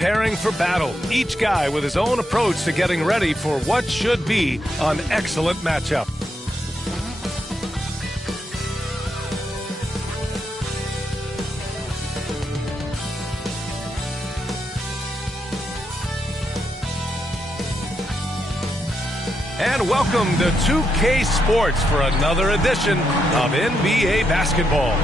Preparing for battle, each guy with his own approach to getting ready for what should be an excellent matchup. And welcome to 2K Sports for another edition of NBA basketball.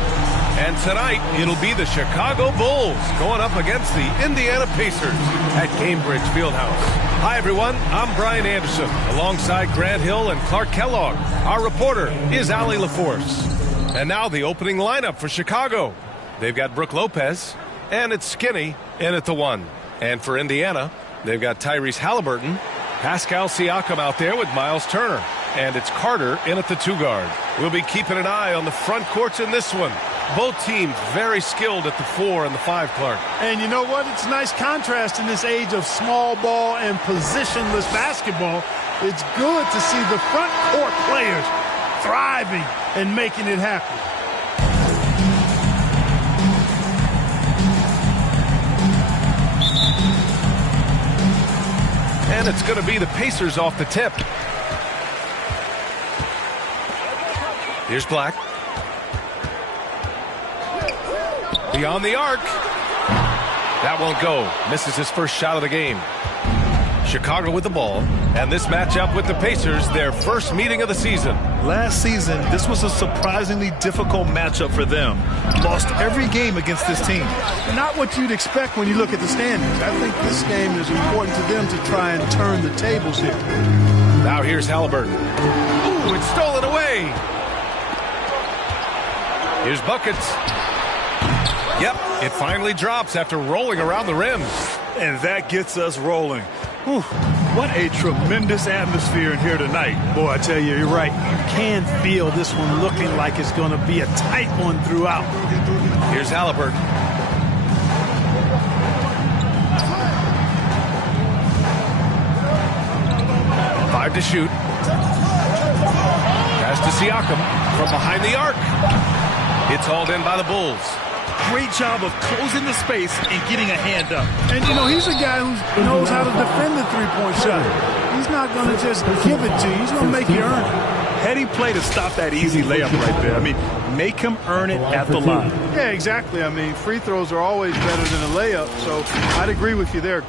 And tonight, it'll be the Chicago Bulls going up against the Indiana Pacers at Gainbridge Fieldhouse. Hi, everyone. I'm Brian Anderson, alongside Grant Hill and Clark Kellogg. Our reporter is Allie LaForce. And now the opening lineup for Chicago. They've got Brook Lopez, and it's Skinny in at the 1. And for Indiana, they've got Tyrese Halliburton, Pascal Siakam out there with Miles Turner, and it's Carter in at the 2 guard. We'll be keeping an eye on the front courts in this one. Both teams very skilled at the 4 and the 5, Clark. And you know what? It's a nice contrast in this age of small ball and positionless basketball. It's good to see the front court players thriving and making it happen. And it's going to be the Pacers off the tip. Here's Black. Beyond the arc. That won't go. Misses his first shot of the game. Chicago with the ball. And this matchup with the Pacers, their first meeting of the season. Last season, this was a surprisingly difficult matchup for them. Lost every game against this team. Not what you'd expect when you look at the standings. I think this game is important to them to try and turn the tables here. Now here's Halliburton. Ooh, it's stolen away. Here's buckets. Yep, it finally drops after rolling around the rim. And that gets us rolling. Whew, what a tremendous atmosphere in here tonight. Boy, I tell you, you're right. You can feel this one looking like it's going to be a tight one throughout. Here's Halliburton. Five to shoot. Pass to Siakam from behind the arc. It's hauled in by the Bulls. Great job of closing the space and getting a hand up. And, you know, he's a guy who knows how to defend the three-point shot. He's not going to just give it to you. He's going to make you earn it. Heady play to stop that easy layup right there. I mean, make him earn it at the line. Yeah, exactly. I mean, free throws are always better than a layup, so I'd agree with you there.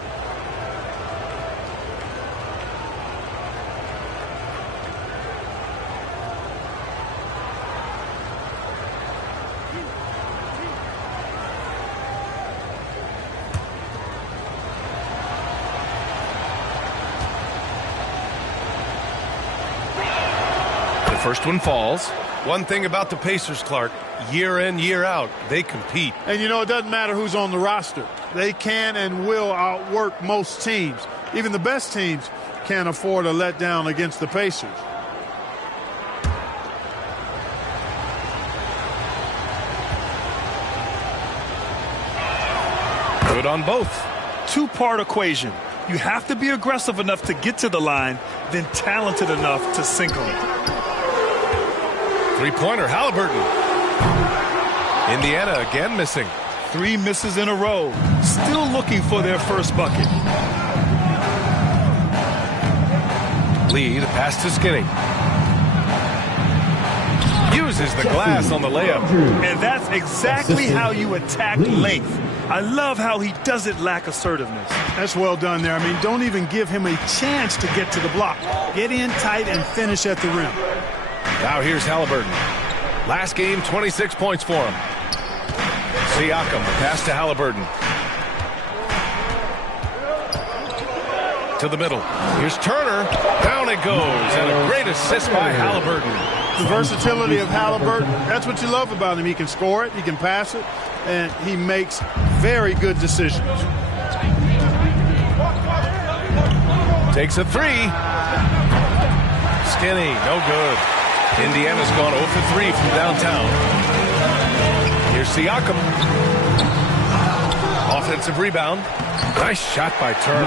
First one falls. One thing about the Pacers, Clark, year in, year out, they compete. And, you know, it doesn't matter who's on the roster. They can and will outwork most teams. Even the best teams can't afford a letdown against the Pacers. Good on both. Two-part equation. You have to be aggressive enough to get to the line, then talented enough to single it. Three-pointer, Halliburton. Indiana again missing. 3 misses in a row. Still looking for their first bucket. Lee, the pass to Skinny. Uses the glass on the layup. And that's exactly how you attack length. I love how he doesn't lack assertiveness. That's well done there. I mean, don't even give him a chance to get to the block. Get in tight and finish at the rim. Now here's Halliburton. Last game, 26 points for him. Siakam, pass to Halliburton. To the middle. Here's Turner. Down it goes. And a great assist by Halliburton. The versatility of Halliburton, that's what you love about him. He can score it, he can pass it, and he makes very good decisions. Takes a 3. Skinny, no good. Indiana's gone 0 for 3 from downtown. Here's Siakam. Offensive rebound. Nice shot by Turner.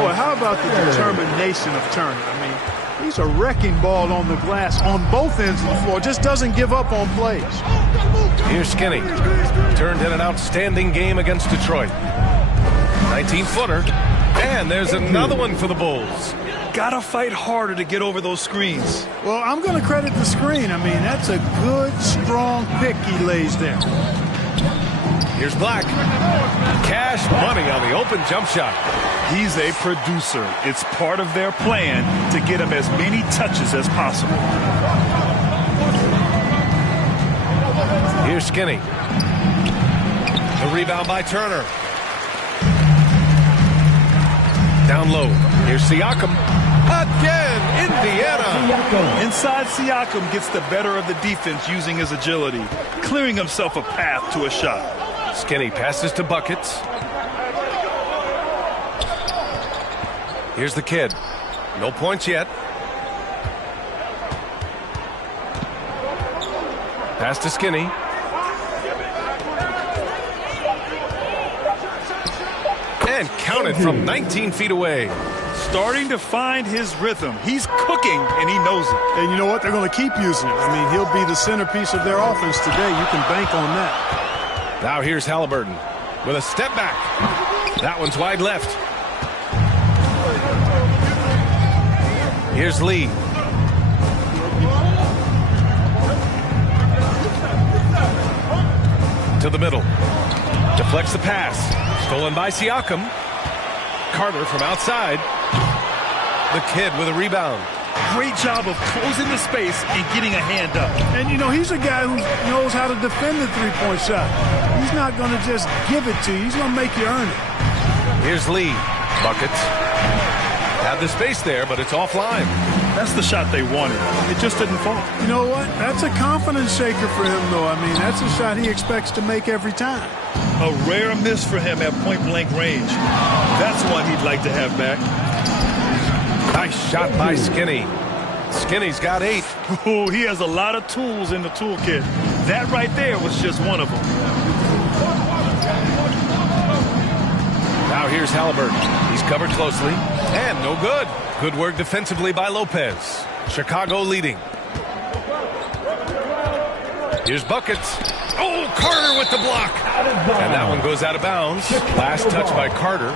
Boy, how about the determination of Turner? I mean, he's a wrecking ball on the glass on both ends of the floor. Just doesn't give up on plays. Here's Skinny. Turned in an outstanding game against Detroit. 19-footer. And there's another one for the Bulls. Gotta fight harder to get over those screens. Well, I'm going to credit the screen. I mean, that's a good, strong pick he lays there. Here's Black. Cash money on the open jump shot. He's a producer. It's part of their plan to get him as many touches as possible. Here's Skinny. The rebound by Turner. Down low. Here's Siakam. Again, Indiana. Inside, Siakam gets the better of the defense using his agility, clearing himself a path to a shot. Skinny passes to Buckets. Here's the kid. No points yet. Pass to Skinny. And counted from 19 feet away. Starting to find his rhythm. He's cooking, and he knows it. And you know what? They're going to keep using him. I mean, he'll be the centerpiece of their offense today. You can bank on that. Now here's Halliburton with a step back. That one's wide left. Here's Lee. To the middle. Deflects the pass. Stolen by Siakam. Carter from outside. The kid with a rebound. Great job of closing the space and getting a hand up. And, you know, he's a guy who knows how to defend the three-point shot. He's not going to just give it to you. He's going to make you earn it. Here's Lee. Buckets. Have the space there, but it's offline. That's the shot they wanted. It just didn't fall. You know what? That's a confidence shaker for him, though. I mean, that's a shot he expects to make every time. A rare miss for him at point-blank range. That's one he'd like to have back. Nice shot by Skinny. Skinny's got 8. Ooh, he has a lot of tools in the toolkit. That right there was just one of them. Now here's Halliburton. He's covered closely. And no good. Good work defensively by Lopez. Chicago leading. Here's Buckets. Oh, Carter with the block. And that one goes out of bounds. Last touch by Carter.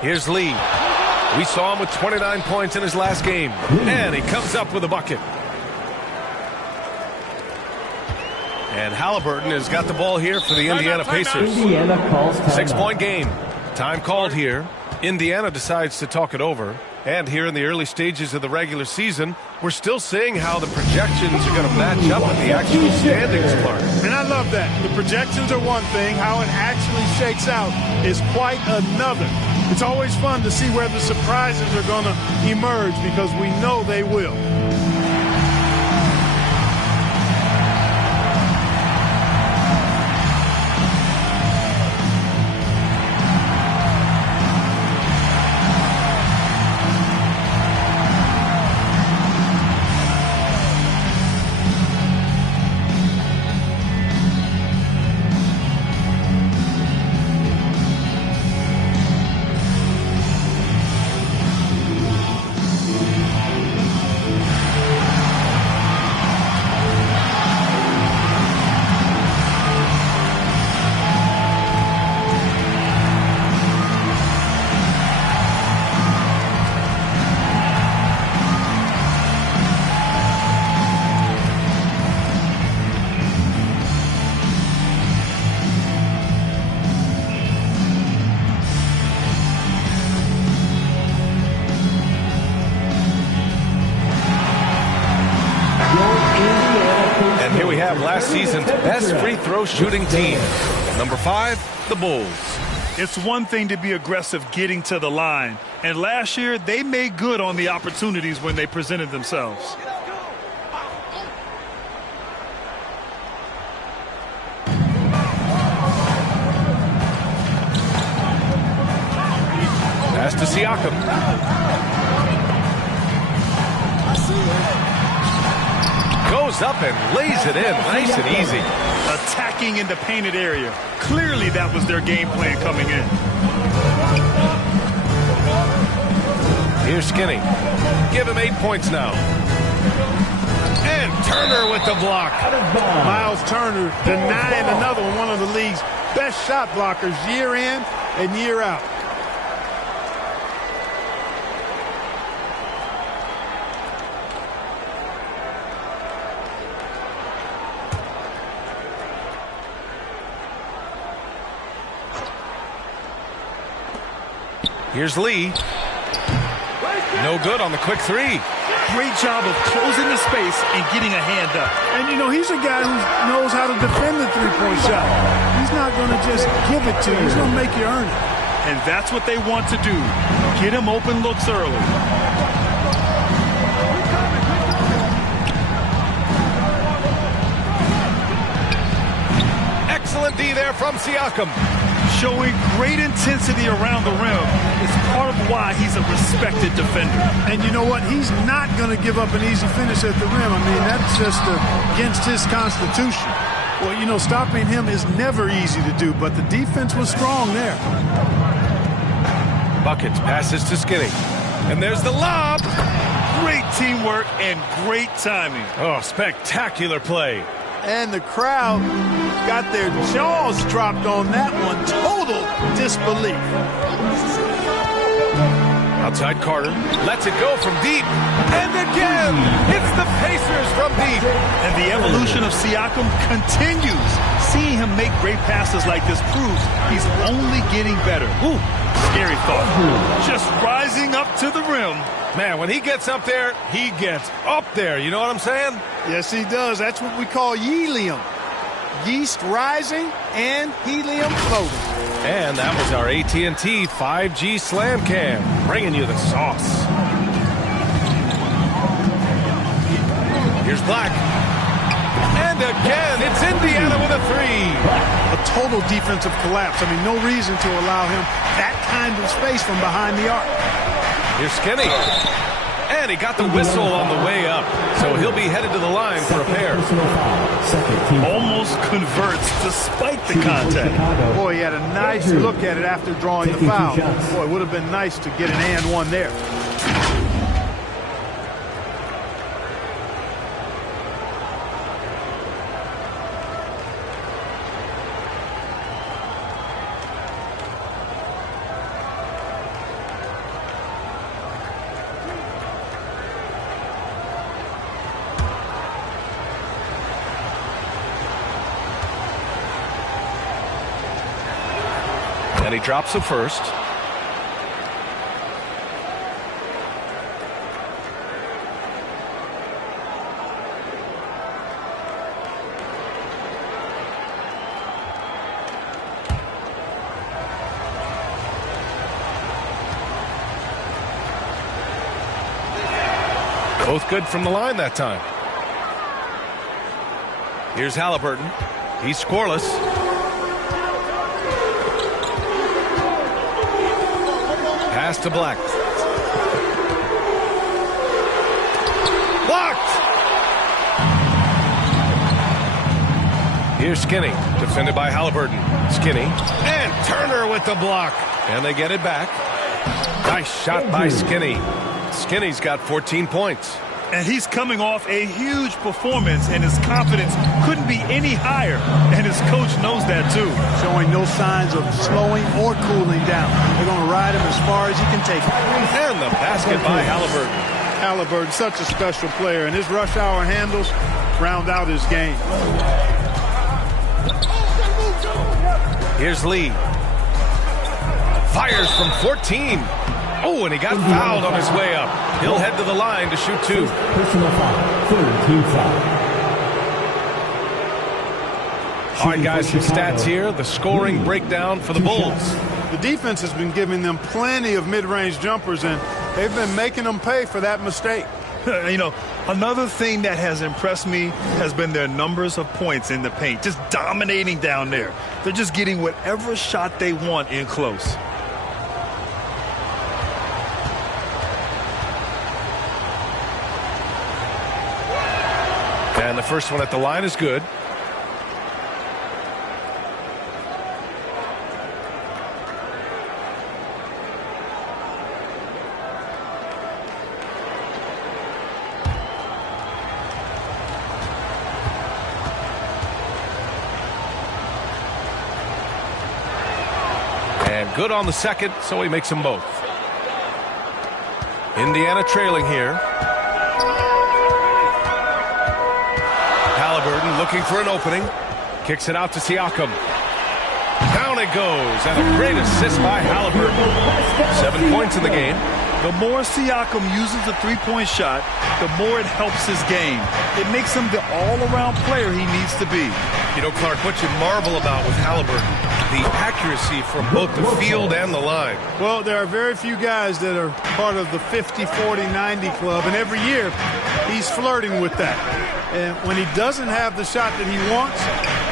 Here's Lee. We saw him with 29 points in his last game. And he comes up with a bucket. And Halliburton has got the ball here for the Indiana Pacers. 6-point game. Time called here. Indiana decides to talk it over. And here in the early stages of the regular season, we're still seeing how the projections are going to match up with the actual standings, Clark. And I love that. The projections are one thing. How it actually shakes out is quite another. It's always fun to see where the surprises are going to emerge because we know they will. Last season's best free throw shooting team. Number 5, the Bulls. It's one thing to be aggressive getting to the line. And last year, they made good on the opportunities when they presented themselves. Pass to Siakam. Goes goes up and lays it in nice and easy. Attacking in the painted area. Clearly that was their game plan coming in. Here's Skinny. Give him 8 points now. And Turner with the block. Miles Turner denying another one of the league's best shot blockers year in and year out. Here's Lee. No good on the quick three. Great job of closing the space and getting a hand up. And, you know, he's a guy who knows how to defend the three-point shot. He's not going to just give it to you. He's going to make you earn it. And that's what they want to do. Get him open looks early. Excellent D there from Siakam. Showing great intensity around the rim is part of why he's a respected defender. And you know what? He's not going to give up an easy finish at the rim. I mean, that's just against his constitution. Well, you know, stopping him is never easy to do, but the defense was strong there. Buckets passes to Skinny. And there's the lob. Great teamwork and great timing. Oh, spectacular play. And the crowd got their jaws dropped on that one. Total disbelief. Outside Carter. Lets it go from deep. And again, it's the Pacers from deep. And the evolution of Siakam continues. Seeing him make great passes like this proves he's only getting better. Ooh, scary thought. Just rising up to the rim. Man, when he gets up there, he gets up there. You know what I'm saying? Yes, he does. That's what we call helium. Yeast rising and helium floating. And that was our AT&T 5G Slam Cam, bringing you the sauce. Here's Black. And again, it's Indiana with a three. A total defensive collapse. I mean, no reason to allow him that kind of space from behind the arc. Here's Skinny. And he got the whistle on the way up. So he'll be headed to the line for a pair. Almost converts despite the contact. Boy, he had a nice look at it after drawing the foul. Boy, it would have been nice to get an and one there. And he drops the first. Both good from the line that time. Here's Halliburton. He's scoreless. Pass to Black. Blocked! Here's Skinny, defended by Halliburton. Skinny. And Turner with the block. And they get it back. Nice shot by Skinny. Skinny's got 14 points. And he's coming off a huge performance, and his confidence couldn't be any higher. And his coach knows that, too. Showing no signs of slowing or cooling down. They're going to ride him as far as he can take it. And the basket by Halliburton. Halliburton, such a special player, and his rush hour handles round out his game. Here's Lee. Fires from 14. Oh, and he got fouled on his way up. He'll head to the line to shoot two. Personal foul. Third team foul. All right, guys, some stats here. The scoring breakdown for the Bulls. The defense has been giving them plenty of mid-range jumpers, and they've been making them pay for that mistake. You know, another thing that has impressed me has been their numbers of points in the paint. Just dominating down there. They're just getting whatever shot they want in close. And the first one at the line is good. And good on the second, so he makes them both. Indiana trailing here. Halliburton looking for an opening. Kicks it out to Siakam. Down it goes, and a great assist by Halliburton. 7 points in the game. The more Siakam uses the three-point shot, the more it helps his game. It makes him the all-around player he needs to be. You know, Clark, what you marvel about with Halliburton, the accuracy from both the field and the line. Well, there are very few guys that are part of the 50, 40, 90 club, and every year he's flirting with that. And when he doesn't have the shot that he wants,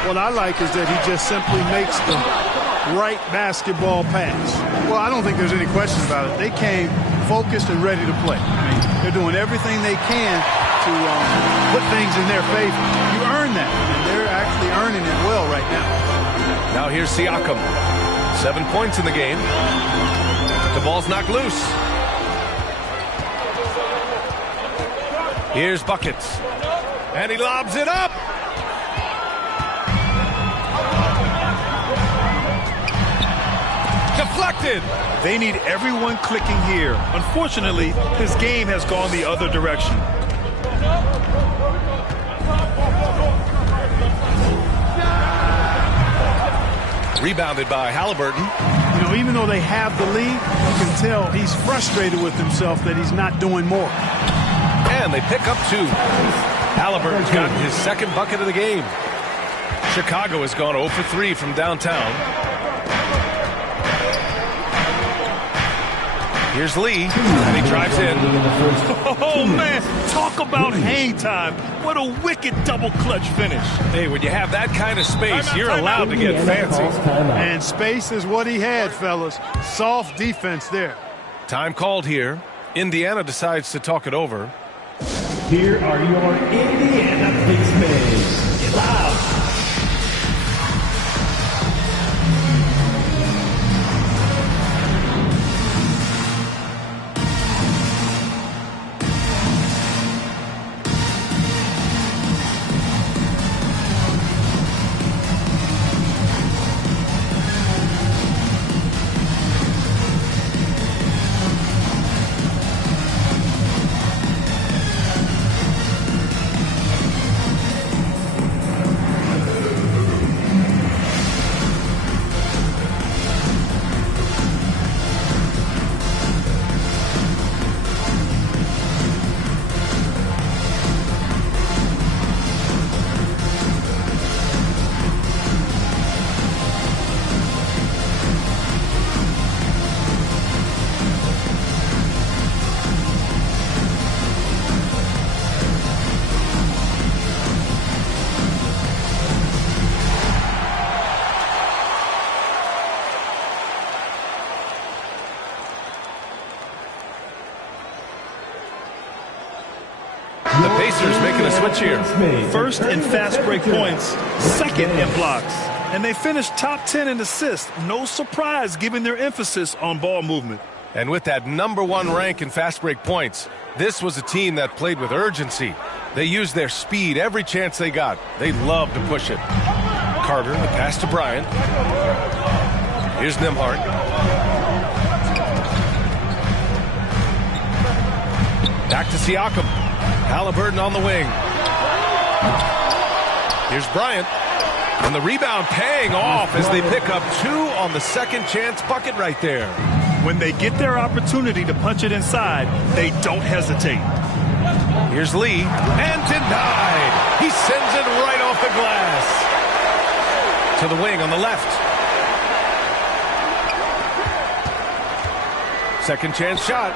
what I like is that he just simply makes the right basketball pass. Well, I don't think there's any question about it. They came focused and ready to play. I mean, they're doing everything they can to put things in their favor. You earn that, and they're actually earning it well right now. Now here's Siakam. 7 points in the game. The ball's knocked loose. Here's Buckets. And he lobs it up. Deflected. They need everyone clicking here. Unfortunately, his game has gone the other direction. Rebounded by Halliburton. You know, even though they have the lead, you can tell he's frustrated with himself that he's not doing more. And they pick up 2. Halliburton's gotten his second bucket of the game. Chicago has gone 0 for 3 from downtown. Here's Lee, and he drives in. Oh, man, talk about hang time. What a wicked double clutch finish. Hey, when you have that kind of space, you're allowed to get fancy. And space is what he had, fellas. Soft defense there. Time called here. Indiana decides to talk it over. Here are your Indiana Pacers. Get loud. The Pacers making a switch here. First in fast break points, second in blocks. And they finished top 10 in assists. No surprise given their emphasis on ball movement. And with that #1 rank in fast break points, this was a team that played with urgency. They used their speed every chance they got. They loved to push it. Carter, the pass to Bryant. Here's Nembhard. Back to Siakam. Halliburton on the wing. Here's Bryant. And the rebound paying off as they pick up 2 on the second chance bucket right there. When they get their opportunity to punch it inside, they don't hesitate. Here's Lee. And denied. He sends it right off the glass. To the wing on the left. Second chance shot.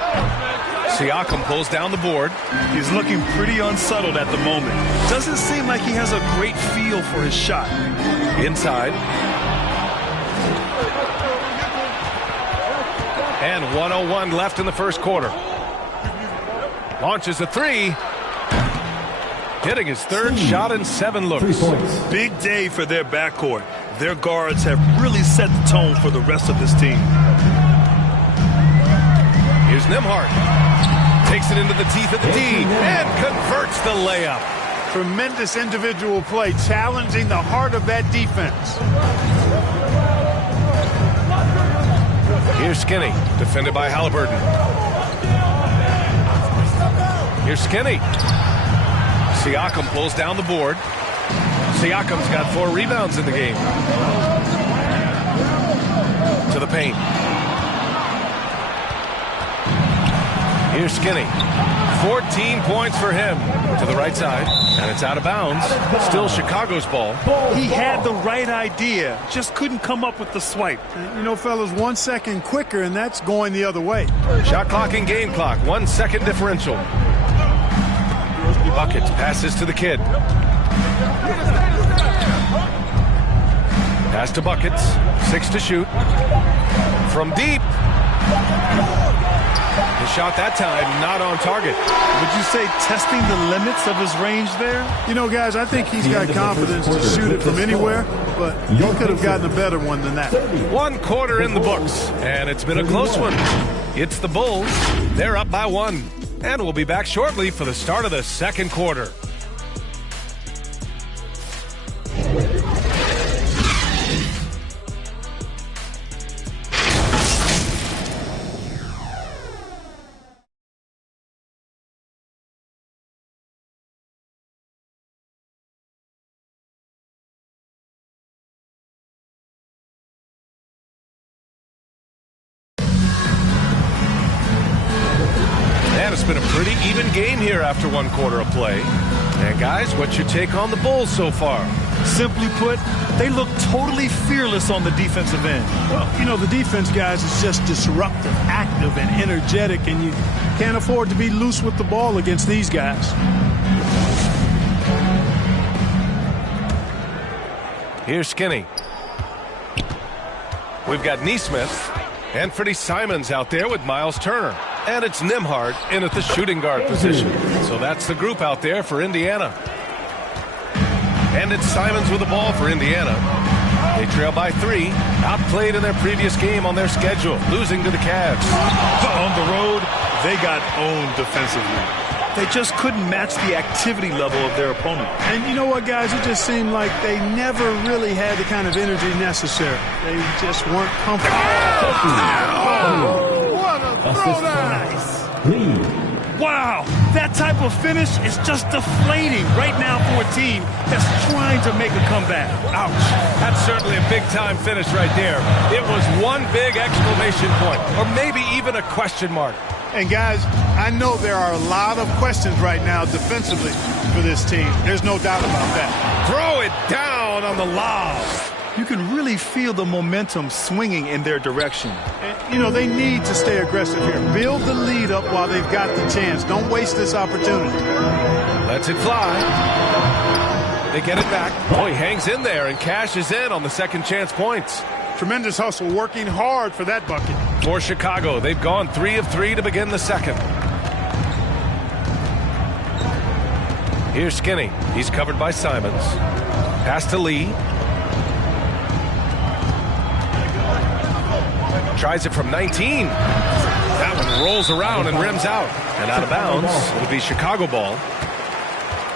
Siakam pulls down the board. He's looking pretty unsettled at the moment. Doesn't seem like he has a great feel for his shot. Inside. And 1:01 left in the first quarter. Launches a 3. hitting his third shot in 7 looks. 3 points. Big day for their backcourt. Their guards have really set the tone for the rest of this team. Here's Nembhard. Takes it into the teeth of the D and converts the layup. Tremendous individual play, challenging the heart of that defense. Here's Skinny, defended by Halliburton. Here's Skinny. Siakam pulls down the board. Siakam's got 4 rebounds in the game. To the paint. Here's Skinny. 14 points for him. To the right side. And it's out of bounds. Still Chicago's ball. He had the right idea. Just couldn't come up with the swipe. You know, fellas, 1 second quicker, and that's going the other way. Shot clock and game clock. 1 second differential. Buckets passes to the kid. Pass to Buckets. 6 to shoot. From deep. The shot that time not on target. Would you say testing the limits of his range there? You know, guys, I think he's got confidence to shoot it from anywhere, but he could have gotten a better one than that. 1 quarter in the books, and it's been a close one. It's the Bulls. They're up by 1. And we'll be back shortly for the start of the second quarter. It's been a pretty even game here after 1 quarter of play. And guys, what's your take on the Bulls so far? Simply put, they look totally fearless on the defensive end. Well, you know, the defense, guys, is just disruptive, active, and energetic, and you can't afford to be loose with the ball against these guys. Here's Skinny. We've got Nesmith and Freddie Simons out there with Miles Turner. And it's Nembhard in at the shooting guard position. So that's the group out there for Indiana. And it's Simons with the ball for Indiana. They trail by 3. Outplayed in their previous game on their schedule, losing to the Cavs. On the road, they got owned defensively. They just couldn't match the activity level of their opponent. And you know what, guys? It just seemed like they never really had the kind of energy necessary. They just weren't comfortable. What a throwdown! Wow, that type of finish is just deflating right now for a team that's trying to make a comeback. Ouch. That's certainly a big-time finish right there. It was one big exclamation point, or maybe even a question mark. And, guys, I know there are a lot of questions right now defensively for this team. There's no doubt about that. Throw it down on the lob. You can really feel the momentum swinging in their direction. And, you know, they need to stay aggressive here. Build the lead up while they've got the chance. Don't waste this opportunity. Lets it fly. They get it back. Oh, he hangs in there and cashes in on the second chance points. Tremendous hustle, working hard for that bucket. For Chicago, they've gone 3 of 3 to begin the second. Here's Skinny. He's covered by Simons. Pass to Lee. Tries it from 19. That one rolls around and rims out. And out of bounds. It'll be Chicago ball.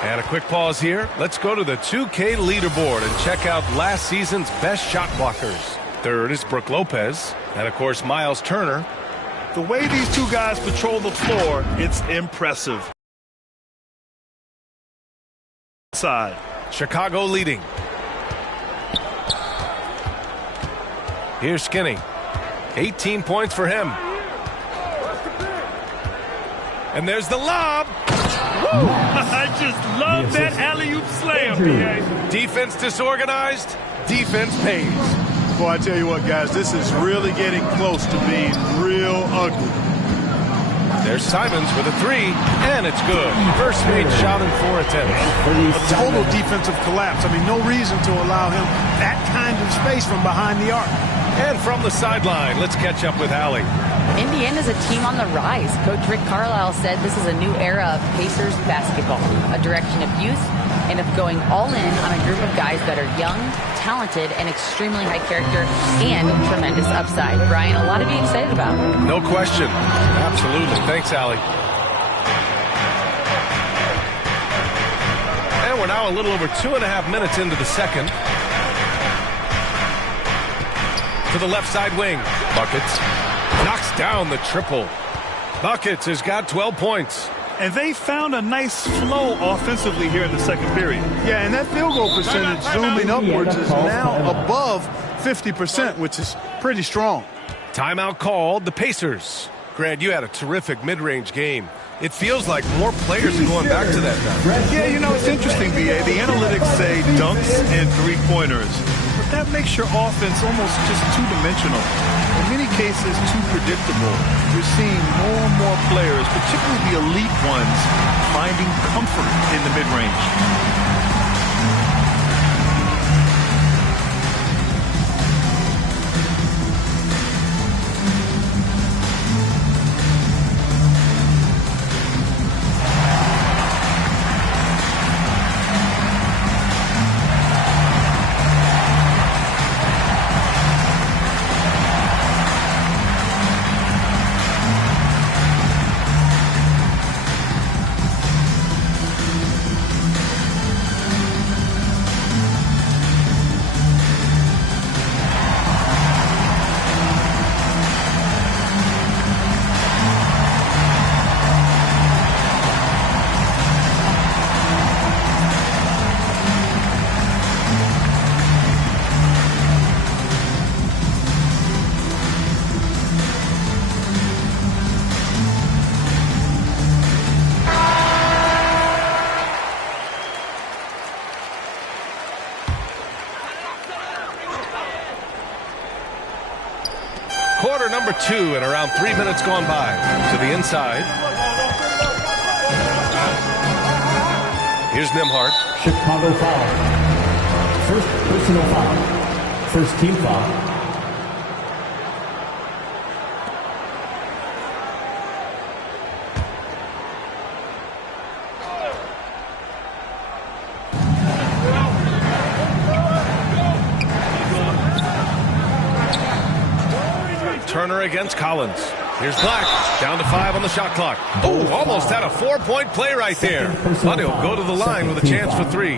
And a quick pause here. Let's go to the 2K leaderboard and check out last season's best shot blockers. Third is Brook Lopez. And, of course, Miles Turner. The way these two guys patrol the floor, it's impressive. Side. Chicago leading. Here's Skinny. 18 points for him. And there's the lob. I just love that alley-oop slam, BA. Defense disorganized. Defense pays. Boy, I tell you what, guys, this is really getting close to being real ugly. There's Simons with a three, and it's good. First made shot in 4 attempts. A total defensive collapse. I mean, no reason to allow him that kind of space from behind the arc. And from the sideline, let's catch up with Allie. Indiana's a team on the rise. Coach Rick Carlisle said this is a new era of Pacers basketball, a direction of youth and of going all in on a group of guys that are young, talented, and extremely high character and tremendous upside. Brian, a lot to be excited about. No question. Absolutely. Thanks, Allie. And we're now a little over 2.5 minutes into the second. To the left side wing. Buckets knocks down the triple. Buckets has got 12 points. And they found a nice flow offensively here in the second period. Yeah, and that field goal percentage zooming upwards is now above 50%, which is pretty strong. Timeout called. The Pacers. Grant, you had a terrific mid-range game. It feels like more players are going back to that now. Yeah, you know, it's interesting, B.A. The analytics say dunks and three-pointers. But that makes your offense almost just two-dimensional. In many cases, too predictable. You're seeing more and more players, particularly the elite ones, finding comfort in the mid-range. Quarter number 2 and around 3 minutes gone by. To the inside. Here's Nembhard. Chicago foul. First personal foul. First team foul. Turner against Collins. Here's Black. Down to 5 on the shot clock. Oh, almost had a 4-point play right there. But he'll go to the line with a chance for 3.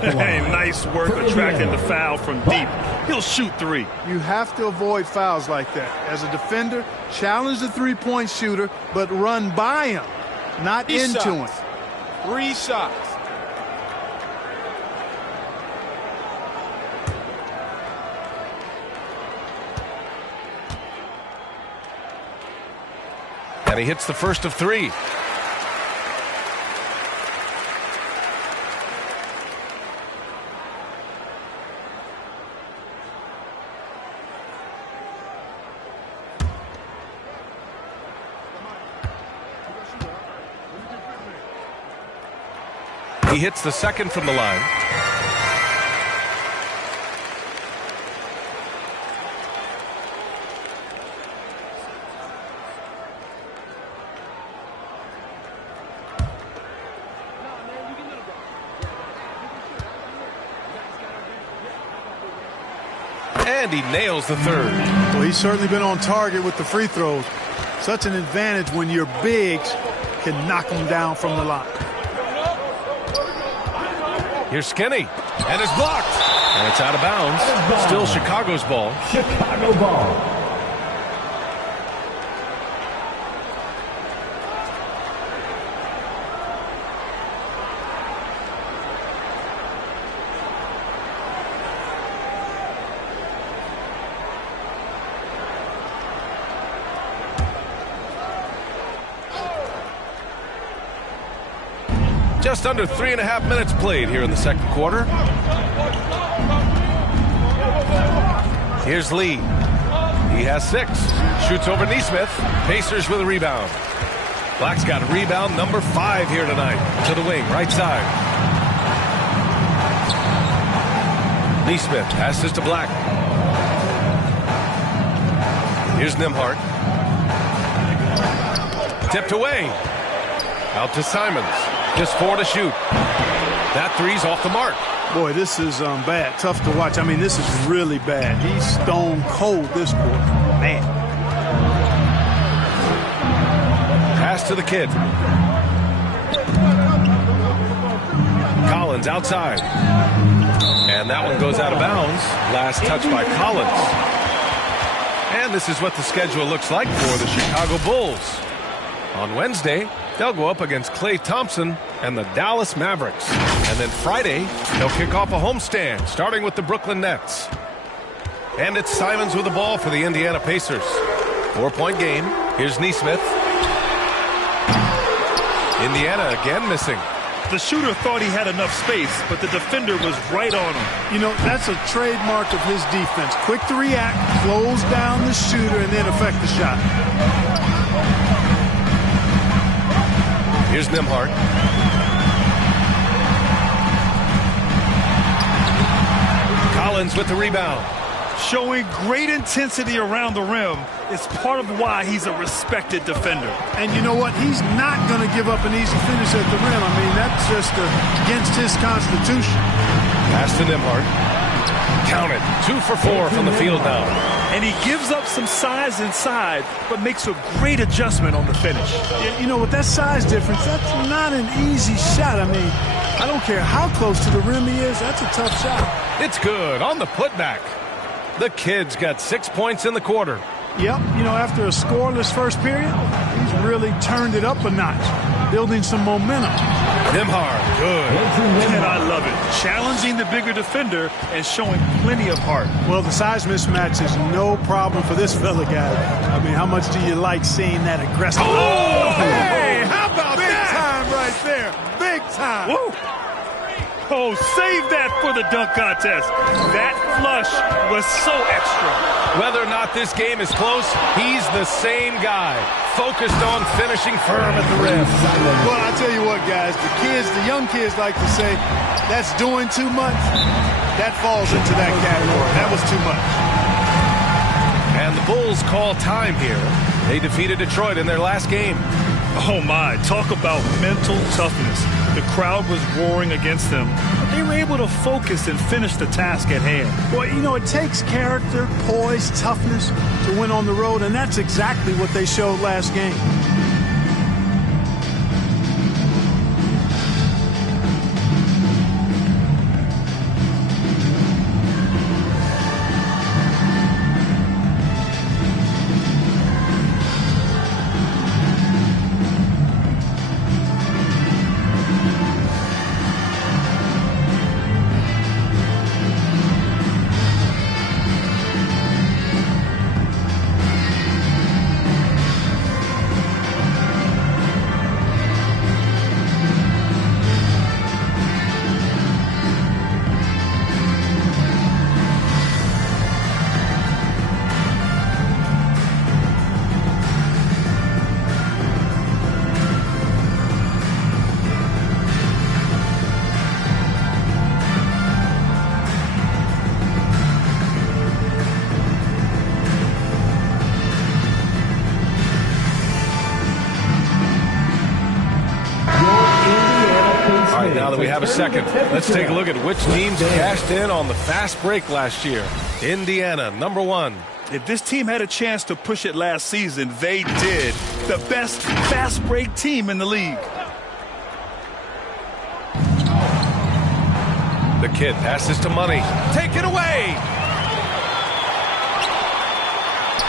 Hey, nice work attracting the foul from deep. He'll shoot 3. You have to avoid fouls like that. As a defender, challenge the three-point shooter, but run by him, not into him. 3 shots. And he hits the first of 3. He hits the second from the line. And he nails the third. Well, he's certainly been on target with the free throws. Such an advantage when your bigs can knock them down from the line. Here's Skinny. And it's blocked. And it's out of bounds. Still Chicago's ball. Chicago ball. Just under 3.5 minutes played here in the second quarter. Here's Lee. He has 6. Shoots over Neesmith. Pacers with a rebound. Black's got rebound number 5 here tonight. To the wing, right side. Neesmith passes to Black. Here's Nembhard. Tipped away. Out to Simons. Just 4 to shoot. That three's off the mark. Boy, this is bad. Tough to watch. I mean, this is really bad. He's stone cold this quarter. Man. Pass to the kid. Collins outside. And that one goes out of bounds. Last touch by Collins. And this is what the schedule looks like for the Chicago Bulls. On Wednesday, they'll go up against Klay Thompson and the Dallas Mavericks. And then Friday, they'll kick off a homestand, starting with the Brooklyn Nets. And it's Simons with the ball for the Indiana Pacers. 4-point game. Here's Neesmith. Indiana again missing. The shooter thought he had enough space, but the defender was right on him. You know, that's a trademark of his defense. Quick to react, close down the shooter, and then affect the shot. Here's Nembhard. Collins with the rebound. Showing great intensity around the rim is part of why he's a respected defender. And you know what? He's not going to give up an easy finish at the rim. I mean, that's just against his constitution. Pass to Nembhard. Count it. 2 for 4 from the field now. And he gives up some size inside, but makes a great adjustment on the finish. You know, with that size difference, that's not an easy shot. I mean, I don't care how close to the rim he is. That's a tough shot. It's good on the putback. The kid's got 6 points in the quarter. Yep, you know, after a scoreless first period, he's really turned it up a notch, building some momentum. Nembhard, good. And I love it. Challenging the bigger defender and showing plenty of heart. Well, the size mismatch is no problem for this fella, guy. I mean, how much do you like seeing that aggressive? Oh, hey, how about Big that? time right there. Big time. Woo! Oh, save that for the dunk contest. That flush was so extra. Whether or not this game is close, he's the same guy, focused on finishing firm at the rim. Well, I tell you what, guys, the young kids like to say, that's doing too much. That falls into that category. That was too much. And the Bulls call time here. They defeated Detroit in their last game. Oh, my. Talk about mental toughness. The crowd was roaring against them, but they were able to focus and finish the task at hand. Well, you know, it takes character, poise, toughness to win on the road, and that's exactly what they showed last game. Now that we have a second, let's take a look at which teams cashed in on the fast break last year. Indiana, number 1. If this team had a chance to push it last season, they did. The best fast break team in the league. The kid passes to Money. Take it away!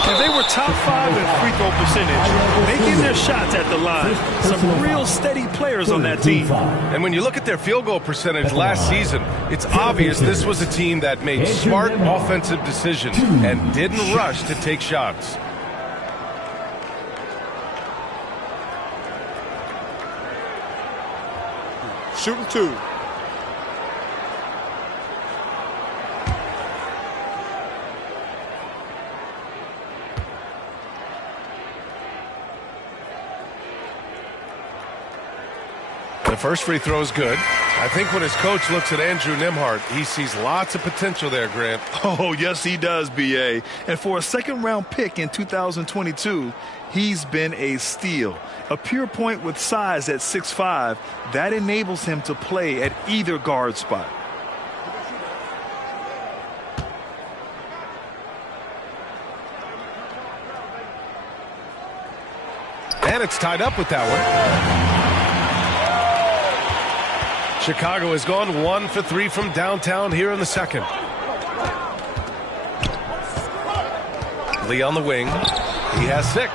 And they were top 5 in free throw percentage, making their shots at the line. Some real steady players on that team. And when you look at their field goal percentage last season, it's obvious this was a team that made smart offensive decisions and didn't rush to take shots. Shooting 2. The first free throw is good. I think when his coach looks at Andrew Nembhard, he sees lots of potential there, Grant. Oh, yes, he does, B.A. And for a second-round pick in 2022, he's been a steal. A pure point with size at 6'5", that enables him to play at either guard spot. And it's tied up with that one. Chicago has gone 1 for 3 from downtown here in the second. Lee on the wing. He has 6.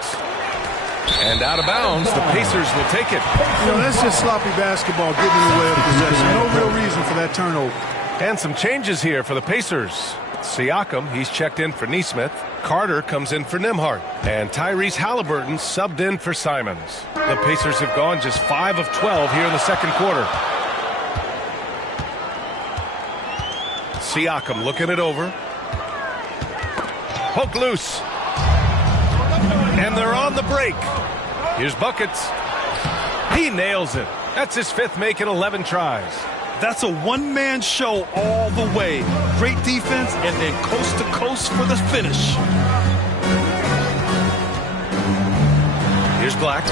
And out of bounds, the Pacers will take it. You know, that's just sloppy basketball giving away a possession. No real reason for that turnover. And some changes here for the Pacers. Siakam, he's checked in for Nesmith. Carter comes in for Nembhard. And Tyrese Halliburton subbed in for Simons. The Pacers have gone just 5 of 12 here in the second quarter. Siakam looking it over. Poke loose. And they're on the break. Here's buckets. He nails it. That's his 5th make in 11 tries. That's a one-man show all the way. Great defense and then coast to coast for the finish. Here's Black.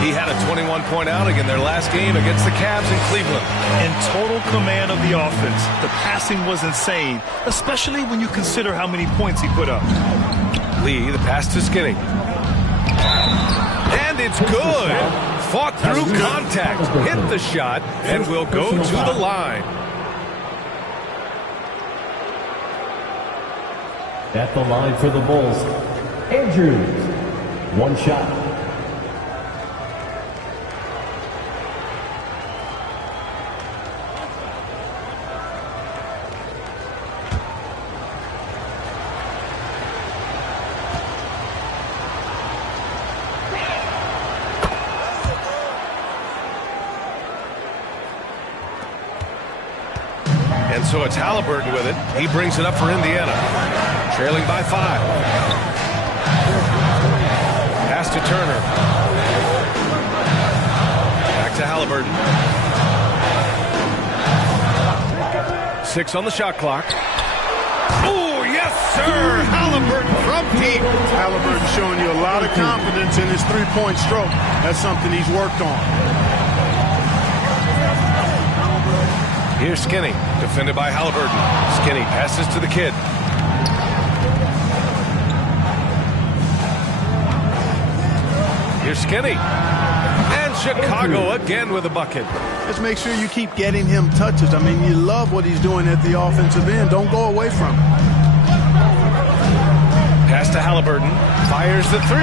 He had a 21-point outing in their last game against the Cavs in Cleveland. In total command of the offense. The passing was insane, especially when you consider how many points he put up. Lee, the pass to Skinny. And it's good. Fought through contact, hit the shot, and will go to the line. At the line for the Bulls, Andrews. 1 shot. And so it's Halliburton with it. He brings it up for Indiana. Trailing by 5. Pass to Turner. Back to Halliburton. 6 on the shot clock. Oh, yes, sir! Halliburton from deep. Halliburton showing you a lot of confidence in his three-point stroke. That's something he's worked on. Here's Skinny, defended by Halliburton. Skinny passes to the kid. Here's Skinny. And Chicago again with a bucket. Just make sure you keep getting him touches. I mean, you love what he's doing at the offensive end. Don't go away from it. Pass to Halliburton. Fires the 3.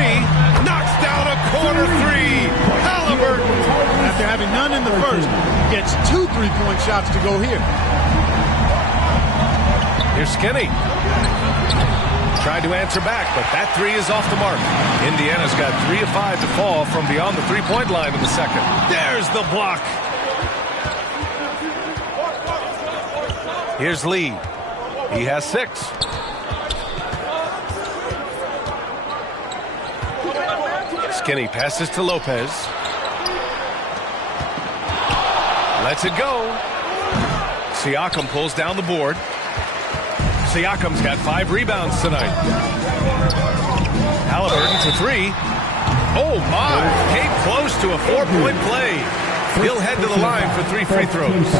Knocks down a corner 3. Halliburton. After having none in the first, gets 2 3-point shots to go here. Here's Skinny. Tried to answer back, but that 3 is off the mark. Indiana's got 3 of 5 to fall from beyond the 3-point line in the second. There's the block. Here's Lee. He has 6. Skinny passes to Lopez. Lets it go. Siakam pulls down the board. Siakam's got 5 rebounds tonight. Halliburton to 3. Oh, my. Came close to a 4-point play. He'll head to the line for 3 free throws.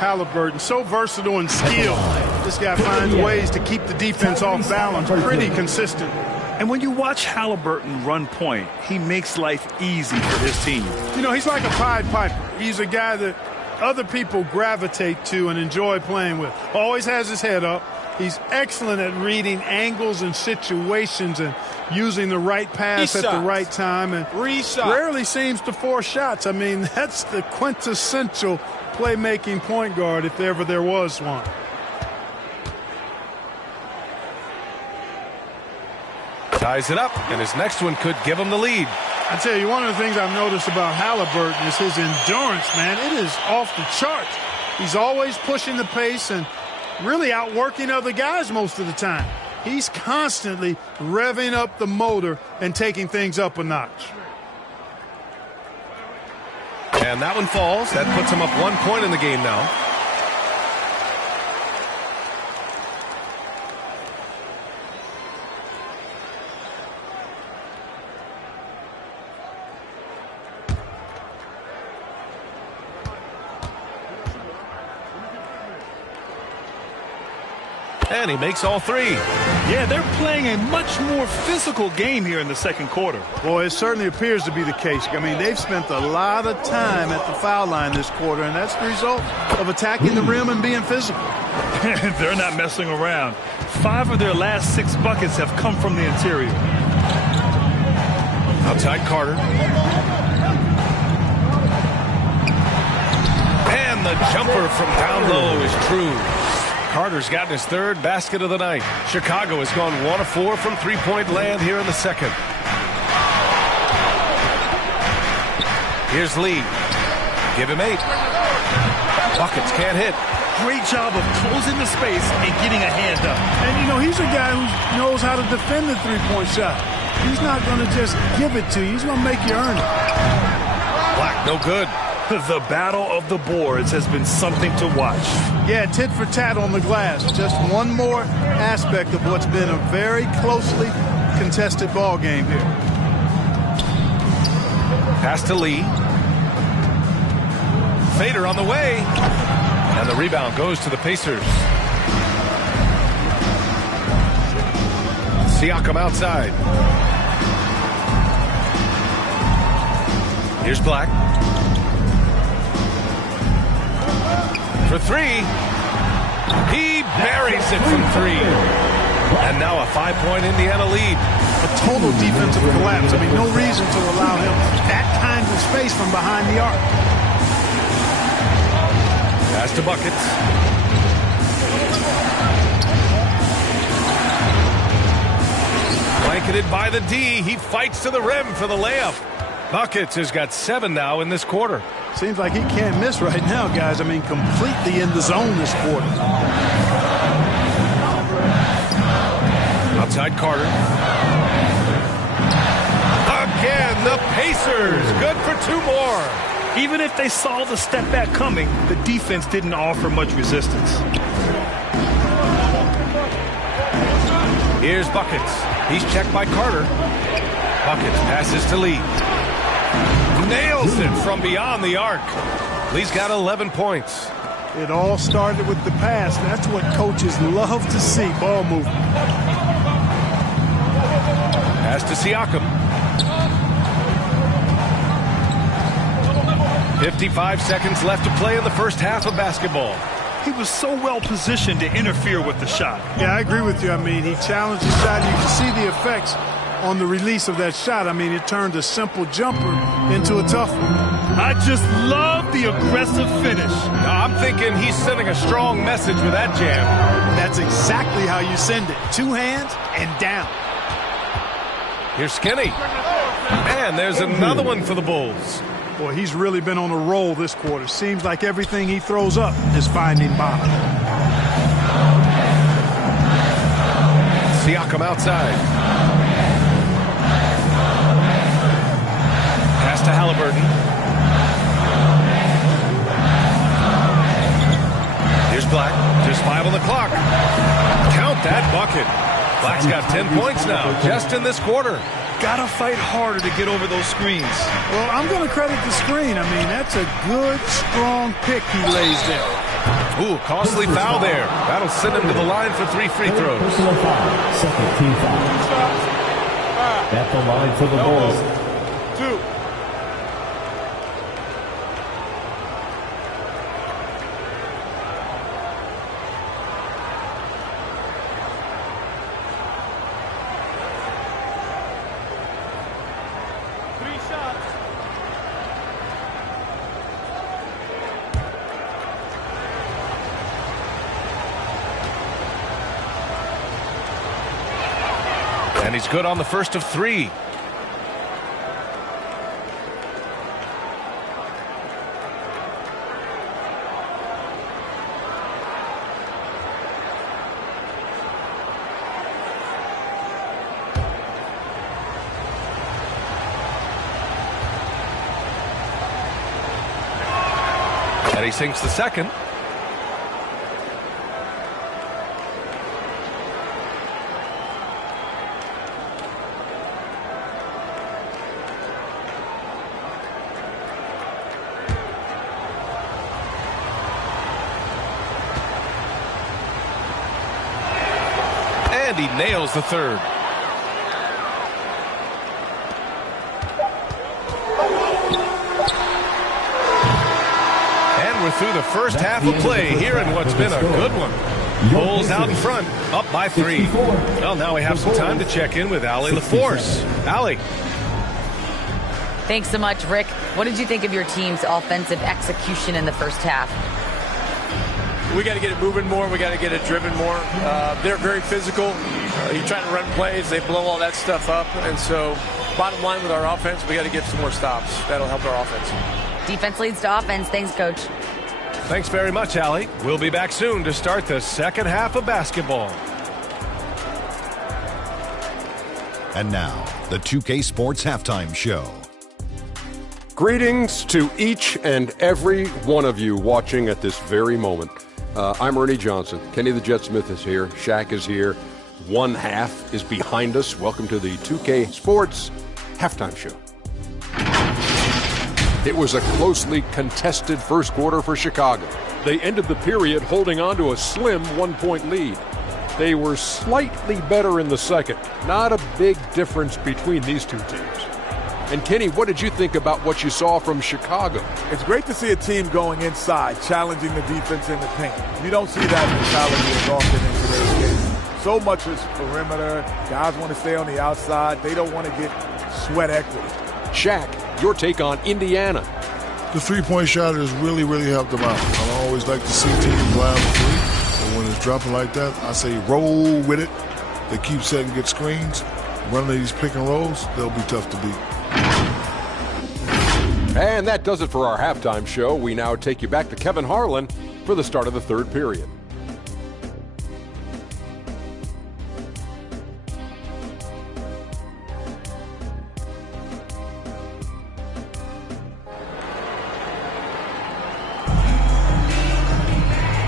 Halliburton, so versatile and skilled. This guy finds ways to keep the defense off balance. Pretty consistent. And when you watch Halliburton run point, he makes life easy for his team. You know, he's like a Pied Piper. He's a guy that other people gravitate to and enjoy playing with. Always has his head up. He's excellent at reading angles and situations and using the right pass at the right time. And rarely seems to force shots. I mean, that's the quintessential playmaking point guard if ever there was one. Ties it up, and his next one could give him the lead. I tell you, one of the things I've noticed about Halliburton is his endurance, man. It is off the charts. He's always pushing the pace and really outworking other guys most of the time. He's constantly revving up the motor and taking things up a notch. And that one falls. That puts him up 1 point in the game now. And he makes all three. Yeah, they're playing a much more physical game here in the second quarter. Boy, it certainly appears to be the case. I mean, they've spent a lot of time at the foul line this quarter, and that's the result of attacking the rim and being physical. They're not messing around. 5 of their last 6 buckets have come from the interior. Outside Carter. And the jumper from down low is true. Carter's gotten his 3rd basket of the night. Chicago has gone 1 of 4 from three-point land here in the second. Here's Lee. Give him 8. Buckets can't hit. Great job of closing the space and getting a hand up. And, you know, he's a guy who knows how to defend the three-point shot. He's not going to just give it to you. He's going to make you earn it. Black, no good. The battle of the boards has been something to watch. Yeah, tit for tat on the glass. Just one more aspect of what's been a very closely contested ball game here. Pass to Lee. Fader on the way. And the rebound goes to the Pacers. Siakam outside. Here's Black. For 3. He buries it from 3. And now a 5-point Indiana lead. A total defensive collapse. I mean, no reason to allow him that kind of space from behind the arc. Pass to Buckets. Blanketed by the D. He fights to the rim for the layup. Buckets has got 7 now in this quarter. Seems like he can't miss right now, guys. I mean, completely in the zone this quarter. Outside Carter. Again, the Pacers. Good for 2 more. Even if they saw the step back coming, the defense didn't offer much resistance. Here's Buckets. He's checked by Carter. Buckets passes to Lee. Nails it from beyond the arc. Lee's got 11 points. It all started with the pass. That's what coaches love to see, ball movement. Pass to Siakam. 55 seconds left to play in the first half of basketball. He was so well positioned to interfere with the shot. Yeah, I agree with you. I mean, he challenged the shot. You can see the effects on the release of that shot. I mean, it turned a simple jumper into a tough one. I just love the aggressive finish. Now, I'm thinking he's sending a strong message with that jam. That's exactly how you send it. 2 hands and down. Here's Skinny. And there's another one for the Bulls. Boy, he's really been on a roll this quarter. Seems like everything he throws up is finding bottom. Siakam outside. Pass to Halliburton. Here's Black. Just 5 on the clock. Count that bucket. Black's got 10 points now, just in this quarter. Gotta fight harder to get over those screens. Well, I'm going to credit the screen. I mean, that's a good, strong pick he lays there. Ooh, costly foul there. That'll send him to the line for 3 free throws. Personal foul. Second team foul. At the line for the Bulls. 2. And he's good on the first of 3. And he sinks the second. And he nails the third. And we're through the first half of play here in what's been a good one. Bulls out in front, up by 3. Well, now we have some time to check in with Allie LaForce. Allie. Thanks so much, Rick. What did you think of your team's offensive execution in the first half? We got to get it moving more. We got to get it driven more. They're very physical. You're trying to run plays. They blow all that stuff up. And so bottom line with our offense, we got to get some more stops. That'll help our offense. Defense leads to offense. Thanks, Coach. Thanks very much, Allie. We'll be back soon to start the second half of basketball. And now, the 2K Sports Halftime Show. Greetings to each and every one of you watching at this very moment. I'm Ernie Johnson. Kenny the Jet Smith is here. Shaq is here. One half is behind us. Welcome to the 2K Sports Halftime Show. It was a closely contested first quarter for Chicago. They ended the period holding on to a slim 1-point lead. They were slightly better in the second. Not a big difference between these two teams. And Kenny, what did you think about what you saw from Chicago? It's great to see a team going inside, challenging the defense in the paint. You don't see that mentality as often in today's game. So much is perimeter. Guys want to stay on the outside. They don't want to get sweat equity. Shaq, your take on Indiana. The three-point shot has really, really helped them out. I always like to see teams line the three. But when it's dropping like that, I say roll with it. They keep setting good screens. Running these pick and rolls, they'll be tough to beat. And that does it for our halftime show. We now take you back to Kevin Harlan for the start of the third period.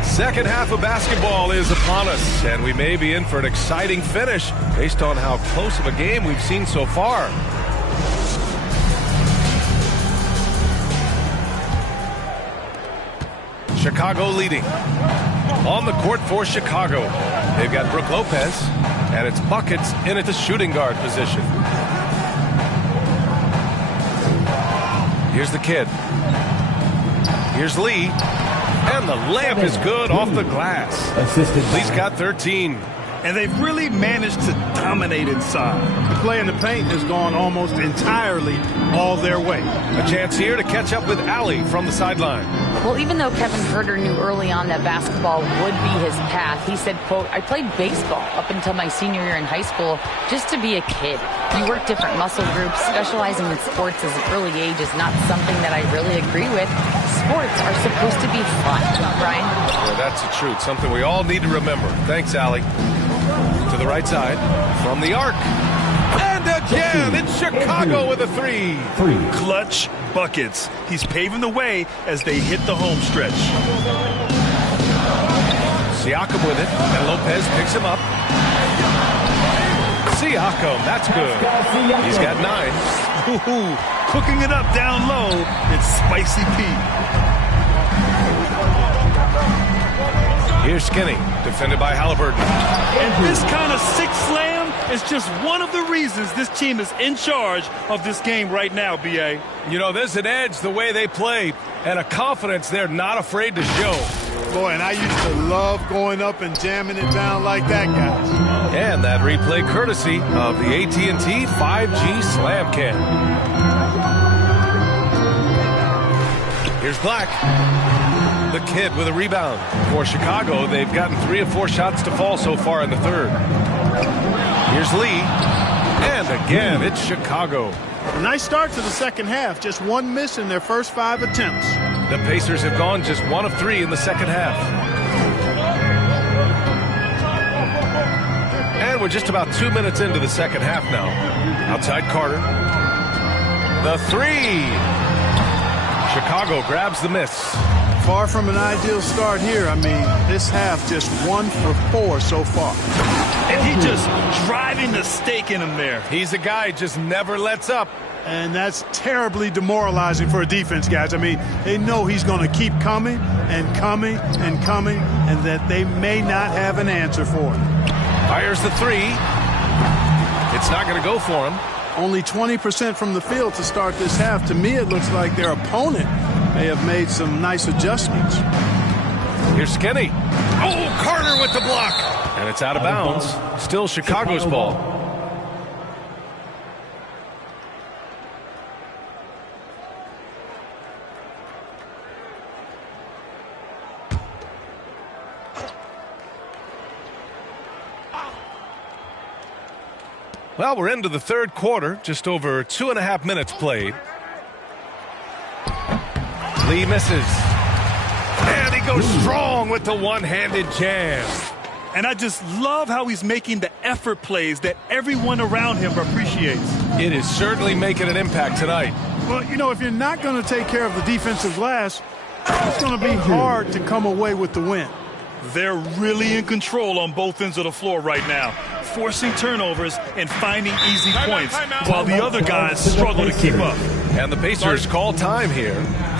Second half of basketball is upon us, and we may be in for an exciting finish based on how close of a game we've seen so far. Chicago leading. On the court for Chicago, they've got Brooke Lopez, and it's buckets in at the shooting guard position. Here's the kid. Here's Lee. And the layup is good off the glass. Lee's got 13. And they've really managed to dominate inside. The play in the paint has gone almost entirely all their way. A chance here to catch up with Allie from the sideline. Well, even though Kevin Huerter knew early on that basketball would be his path, he said, quote, I played baseball up until my senior year in high school just to be a kid. You work different muscle groups. Specializing in sports as an early age is not something that I really agree with. Sports are supposed to be fun, Brian. Well, that's the truth. Something we all need to remember. Thanks, Allie. To the right side, from the arc. And again, it's Chicago with a three. Clutch buckets. He's paving the way as they hit the home stretch. Siakam with it, and Lopez picks him up. Siakam, that's good. He's got 9. Ooh, cooking it up down low, it's Spicy Pete. Here's Skinny, defended by Halliburton. And this kind of sick slam is just one of the reasons this team is in charge of this game right now, B.A. You know, there's an edge the way they play, and a confidence they're not afraid to show. Boy, and I used to love going up and jamming it down like that, guys. And that replay courtesy of the AT&T 5G Slam Cam. Here's Black. The kid with a rebound. For Chicago, they've gotten 3 of 4 shots to fall so far in the third. Here's Lee. And again, it's Chicago. A nice start to the second half. Just 1 miss in their first 5 attempts. The Pacers have gone just 1 of 3 in the second half. And we're just about 2 minutes into the second half now. Outside Carter. The 3. Chicago grabs the miss. Far from an ideal start here. I mean, this half just 1 for 4 so far. And he just driving the stake in him there. He's a guy just never lets up. And that's terribly demoralizing for a defense, guys. I mean, they know he's going to keep coming and coming and coming, and that they may not have an answer for it. Fires the three. It's not going to go for him. Only 20% from the field to start this half. To me, it looks like their opponent may have made some nice adjustments. Here's Skinny. Oh, Carter with the block. And it's out of bounds. Still Chicago's ball. Well, we're into the third quarter, just over 2.5 minutes played. Lee misses. And he goes strong with the one-handed jam. And I just love how he's making the effort plays that everyone around him appreciates. It is certainly making an impact tonight. Well, you know, if you're not going to take care of the defensive glass, it's going to be hard to come away with the win. They're really in control on both ends of the floor right now, forcing turnovers and finding easy points while the other guys struggle to keep up. And the Pacers call time here.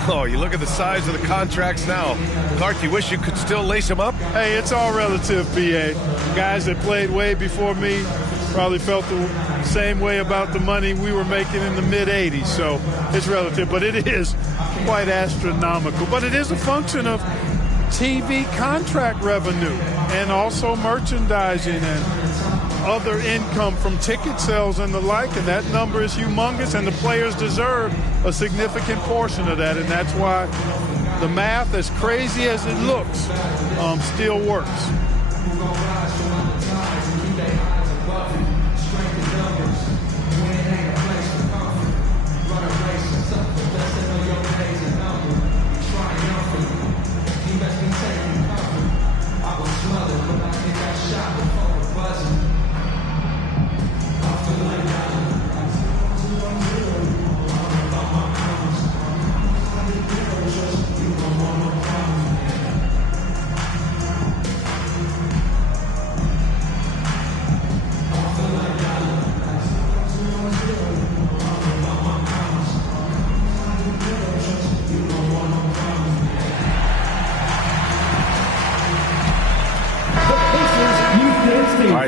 Oh, you look at the size of the contracts now. Clark, you wish you could still lace them up? Hey, it's all relative, B.A. Guys that played way before me probably felt the same way about the money we were making in the mid-'80s. So it's relative, but it is quite astronomical. But it is a function of TV contract revenue and also merchandising and other income from ticket sales and the like, and that number is humongous, and the players deserve a significant portion of that, and that's why the math, as crazy as it looks, still works.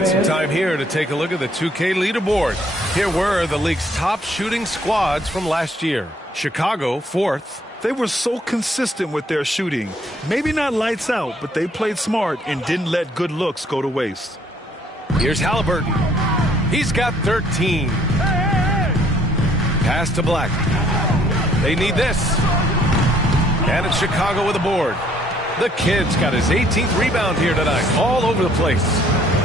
Some time here to take a look at the 2K leaderboard. Here were the league's top shooting squads from last year. Chicago, 4th. They were so consistent with their shooting. Maybe not lights out, but they played smart and didn't let good looks go to waste. Here's Halliburton. He's got 13. Pass to Black. They need this. And it's Chicago with a board. The kid's got his 18th rebound here tonight, all over the place.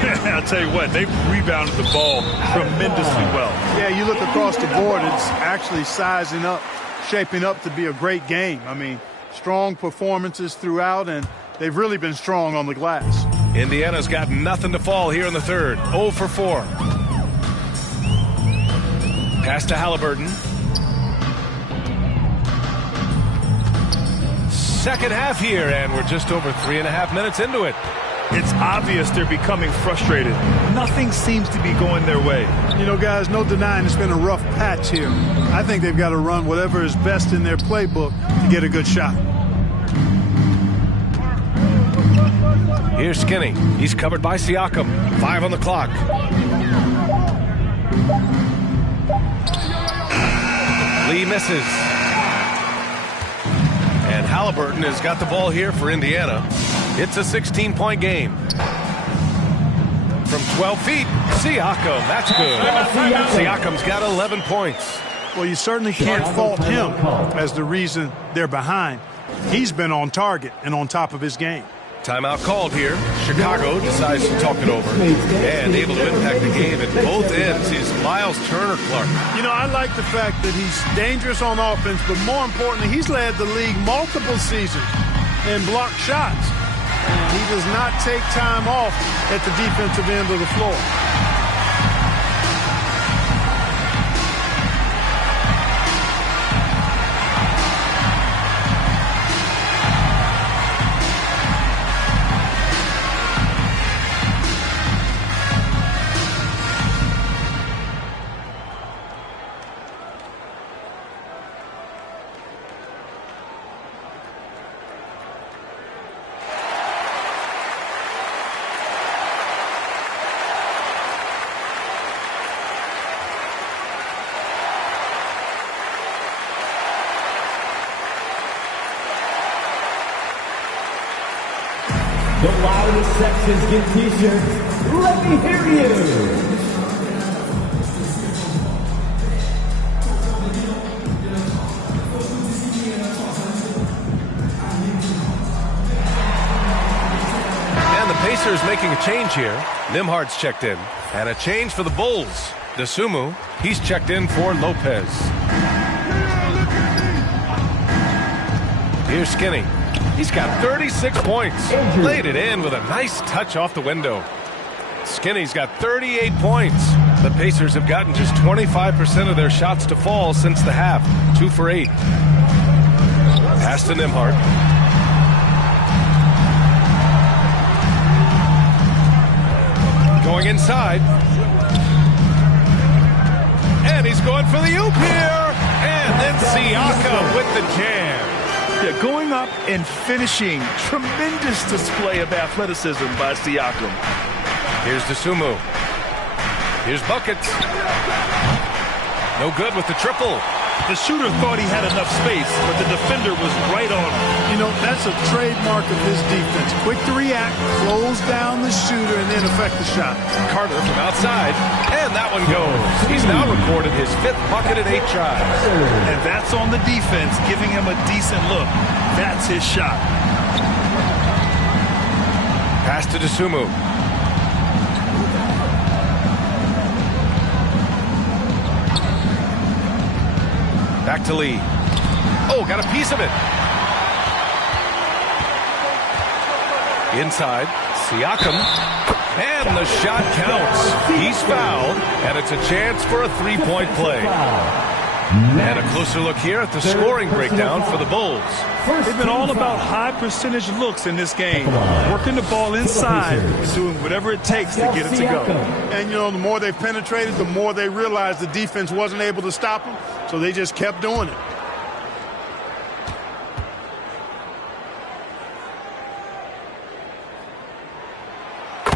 I'll tell you what, they've rebounded the ball tremendously well. Yeah, you look across the board, it's actually sizing up, shaping up to be a great game. I mean, strong performances throughout, and they've really been strong on the glass. Indiana's got nothing to fall here in the third. 0 for 4. Pass to Halliburton. Second half here, and we're just over 3.5 minutes into it. It's obvious they're becoming frustrated. Nothing seems to be going their way. You know, guys, no denying it's been a rough patch here. I think they've got to run whatever is best in their playbook to get a good shot. Here's Skinny. He's covered by Siakam. 5 on the clock. Lee misses. And Halliburton has got the ball here for Indiana. It's a 16-point game. From 12 feet, Siakam. That's good. Siakam's got 11 points. Well, you certainly can't fault him as the reason they're behind. He's been on target and on top of his game. Timeout called here. Chicago decides to talk it over. And able to impact the game at both ends is Miles Turner Clark. You know, I like the fact that he's dangerous on offense, but more importantly, he's led the league multiple seasons in blocked shots. And he does not take time off at the defensive end of the floor. The loudest sections get t-shirts. Let me hear you. And the Pacers making a change here. Nembhard's checked in. And a change for the Bulls. Dosunmu, he's checked in for Lopez. Here's Skinny. He's got 36 points. Laid it in with a nice touch off the window. Skinny's got 38 points. The Pacers have gotten just 25% of their shots to fall since the half. 2 for 8. Pass to Nembhard. Going inside. And he's going for the oop here. And then Siakam with the jam. Yeah, going up and finishing. Tremendous display of athleticism by Siakam. Here's Dosunmu. Here's buckets. No good with the triple. The shooter thought he had enough space, but the defender was right on him. You know, that's a trademark of his defense. Quick to react, close down the shooter, and then affect the shot. Carter from outside, and that one goes. He's now recorded his 5th bucket in 8 tries. And that's on the defense, giving him a decent look. That's his shot. Pass to Dosunmu. Back to Lee. Oh, got a piece of it. Inside, Siakam. And the shot counts. He's fouled, and it's a chance for a 3-point play. And a closer look here at the scoring breakdown for the Bulls. They've been all about high percentage looks in this game. Working the ball inside and doing whatever it takes to get it to go. And, you know, the more they penetrated, the more they realized the defense wasn't able to stop them. So they just kept doing it.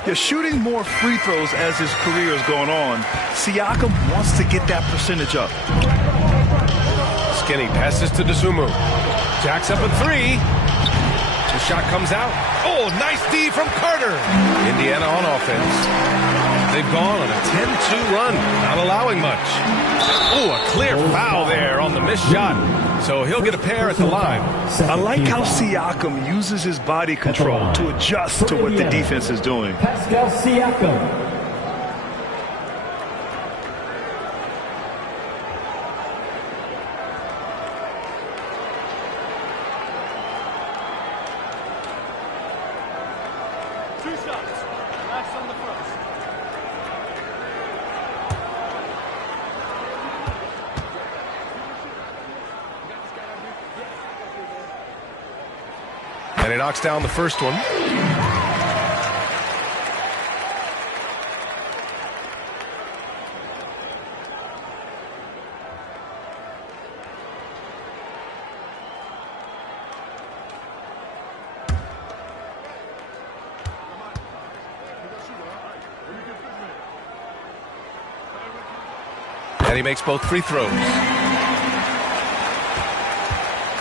Yeah, shooting more free throws as his career is going on. Siakam wants to get that percentage up. Skinny passes to Dosunmu. Jacks up a 3. The shot comes out. Oh, nice D from Carter. Indiana on offense. They've gone on a 10-2 run, not allowing much. Oh, a clear foul there on the missed shot. So he'll get a pair at the line. I like how Siakam uses his body control to adjust to what the defense is doing. Pascal Siakam. And he knocks down the first one. And he makes both free throws.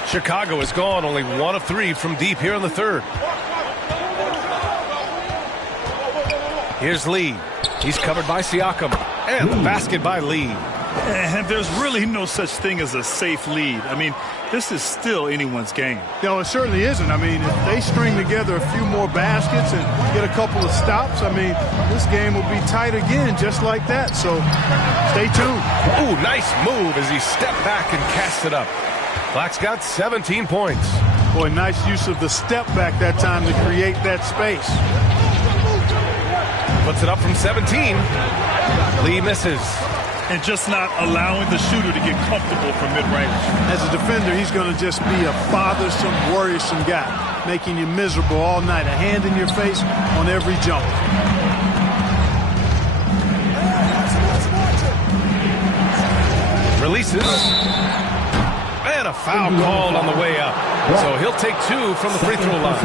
Chicago has gone only 1 of 3 from deep here in the third. Here's Lee. He's covered by Siakam. And the basket by Lee. And there's really no such thing as a safe lead. I mean, this is still anyone's game. No, it certainly isn't. I mean, if they string together a few more baskets and get a couple of stops, I mean, this game will be tight again just like that. So stay tuned. Ooh, nice move as he stepped back and cast it up. Black's got 17 points. Boy, nice use of the step back that time to create that space. Puts it up from 17. Lee misses. And just not allowing the shooter to get comfortable from mid-range. As a defender, he's going to just be a bothersome, worrisome guy, making you miserable all night, a hand in your face on every jump. Releases. And a foul called on the way up. So he'll take 2 from the free throw line.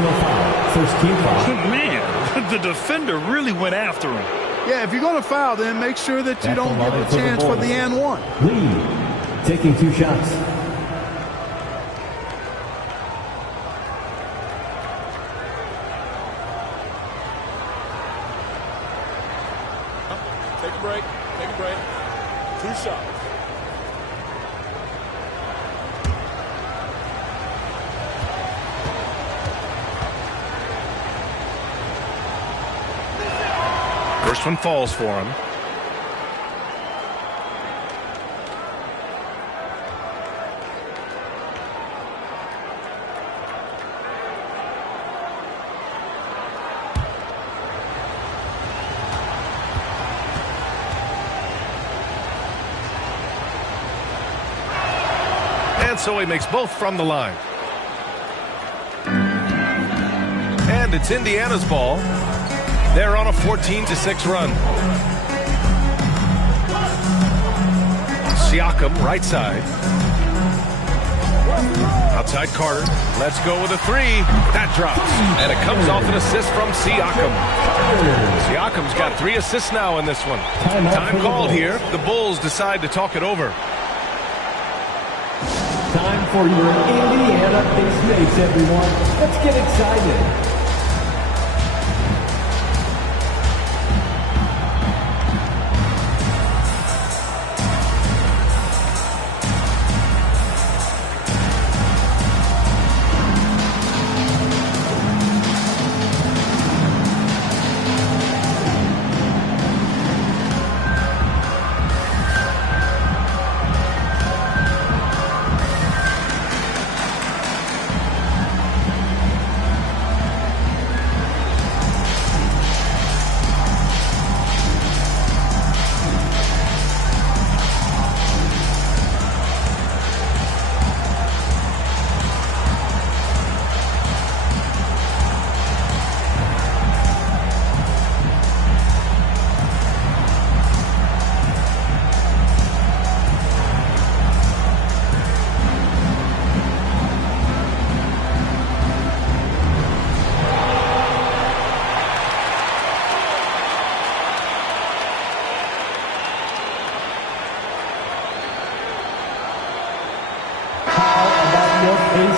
First team foul. Man, the defender really went after him. Yeah, if you're going to foul, then make sure that you don't give a chance for the and one. Lee taking 2 shots. Take a break. Take a break. 2 shots. First one falls for him. And so he makes both from the line. And it's Indiana's ball. They're on a 14-6 run. Siakam, right side. Outside Carter. Let's go with a 3. That drops. And it comes off an assist from Siakam. Siakam's got 3 assists now in this one. Time called here. The Bulls decide to talk it over. Time for your Indiana Pace mates, everyone. Let's get excited.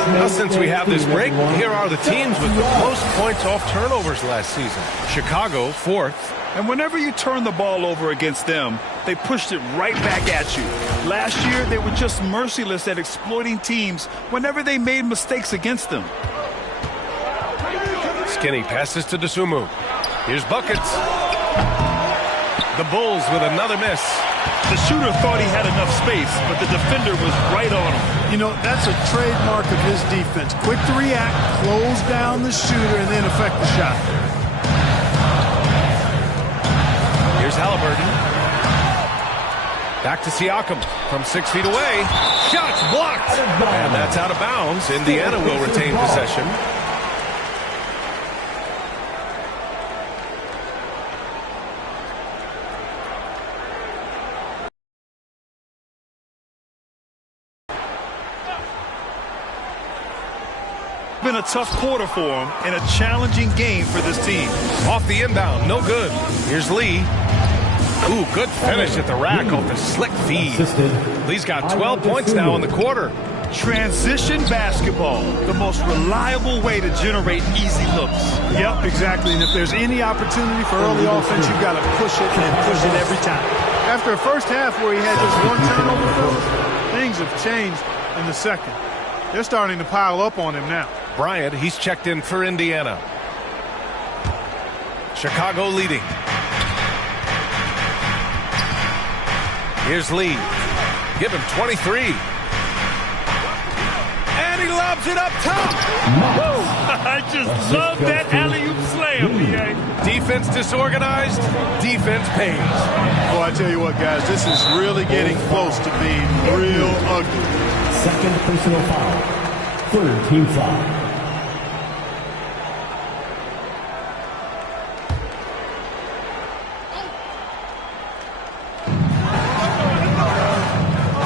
Now, since we have this break, here are the teams with the most points off turnovers last season. Chicago, 4th. And whenever you turn the ball over against them, they pushed it right back at you. Last year, they were just merciless at exploiting teams whenever they made mistakes against them. Skinny passes to Dosunmu. Here's buckets. The Bulls with another miss. The shooter thought he had enough space, but the defender was right on him. You know, that's a trademark of his defense. Quick to react, close down the shooter, and then affect the shot. Here's Halliburton. Back to Siakam from 6 feet away. Shots blocked. And that's out of bounds. Indiana will retain possession. Been a tough quarter for him and a challenging game for this team. Off the inbound, no good. Here's Lee. Ooh, good finish at the rack off the slick feed. Lee's got 12 points now in the quarter. Transition basketball, the most reliable way to generate easy looks. Yep, exactly. And if there's any opportunity for early offense, you've got to push it and push it every time. After a first half where he had just 1 turnover, things have changed in the second. They're starting to pile up on him now. Bryant, he's checked in for Indiana. Chicago leading. Here's Lee. Give him 23. And he lobs it up top. Woo! I just love that alley-oop slam, B.A. Defense disorganized. Defense pays. Oh, I tell you what, guys, this is really getting close to being real ugly. Second personal foul. Third team foul.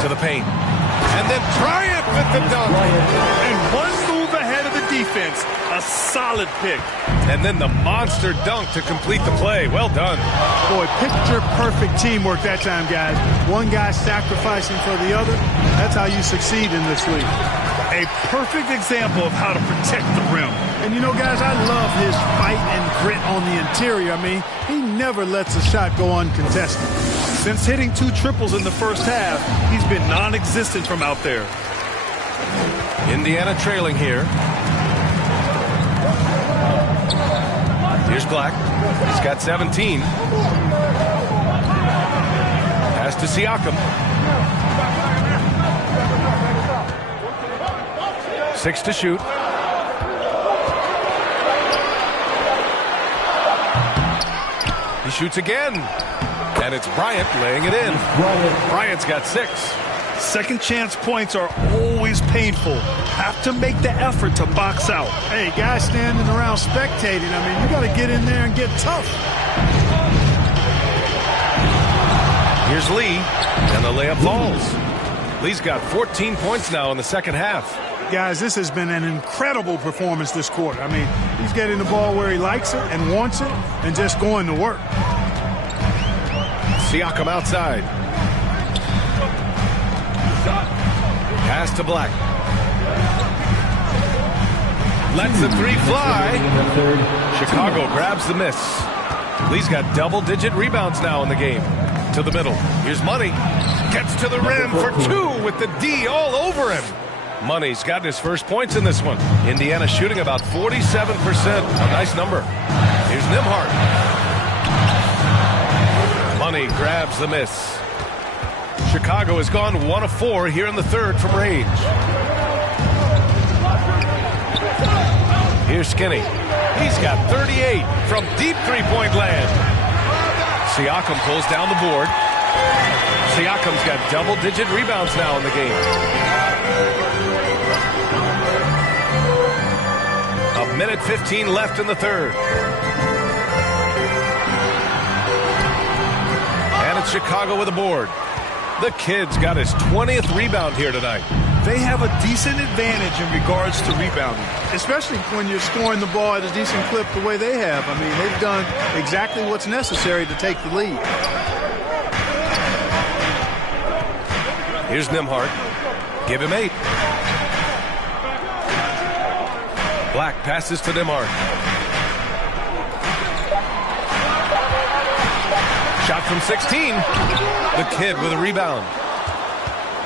To the paint. And then Bryant with the dunk. And one move ahead of the defense. A solid pick. And then the monster dunk to complete the play. Well done. Boy, picture-perfect teamwork that time, guys. One guy sacrificing for the other. That's how you succeed in this league. A perfect example of how to protect the rim. And, you know, guys, I love his fight and grit on the interior. I mean, he never lets a shot go uncontested. Since hitting 2 triples in the first half, he's been non-existent from out there. Indiana trailing here. Here's Black. He's got 17. Pass to Siakam. 6 to shoot. He shoots again. And it's Bryant laying it in. Bryant's got 6. Second chance points are always painful. Have to make the effort to box out. Hey, guys standing around spectating, I mean, you got to get in there and get tough. Here's Lee, and the layup falls. Lee's got 14 points now in the second half. Guys, this has been an incredible performance this quarter. I mean, he's getting the ball where he likes it and wants it and just going to work. Siakam outside. Pass to Black. Lets the 3 fly. Chicago grabs the miss. Lee's got double-digit rebounds now in the game. To the middle. Here's Money. Gets to the rim for 2 with the D all over him. Money's got his first points in this one. Indiana shooting about 47%. A nice number. Here's Nembhard. Money grabs the miss. Chicago has gone 1 of 4 here in the third from range. Here's Skinny. He's got 38 from deep three-point land. Siakam pulls down the board. Siakam's got double-digit rebounds now in the game. A minute 15 left in the third. And it's Chicago with a board. The kid's got his 20th rebound here tonight. They have a decent advantage in regards to rebounding. Especially when you're scoring the ball at a decent clip the way they have. I mean, they've done exactly what's necessary to take the lead. Here's Nembhard. Give him 8. Black passes to Nembhard. Shot from 16. The kid with a rebound.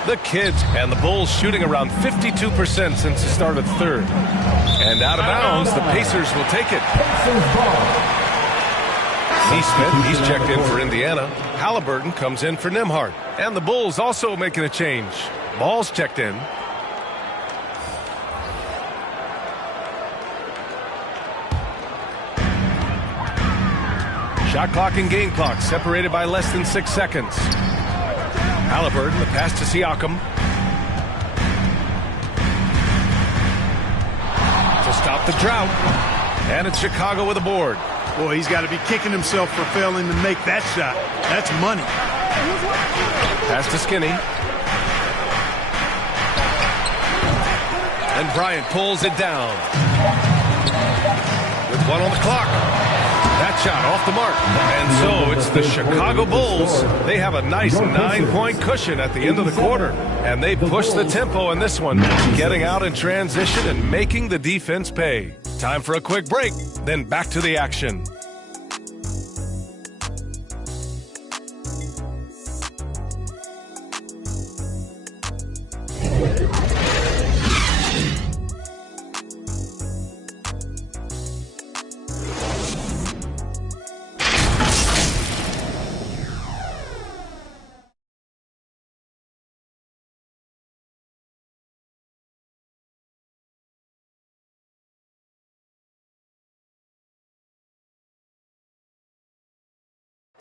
The kids and the Bulls shooting around 52% since the start of the third. And out of bounds, the Pacers will take it. Neesmith, he's checked in for Indiana. Halliburton comes in for Nembhard. And the Bulls also making a change. Ball's checked in. Shot clock and game clock separated by less than 6 seconds. Halliburton, the pass to Siakam. To stop the drought. And it's Chicago with a board. Boy, he's got to be kicking himself for failing to make that shot. That's money. Pass to Skinny. And Bryant pulls it down. With 1 on the clock. That shot off the mark. And so it's the Chicago Bulls. They have a nice 9-point cushion at the end of the quarter. And they push the tempo in this one, getting out in transition and making the defense pay. Time for a quick break, then back to the action.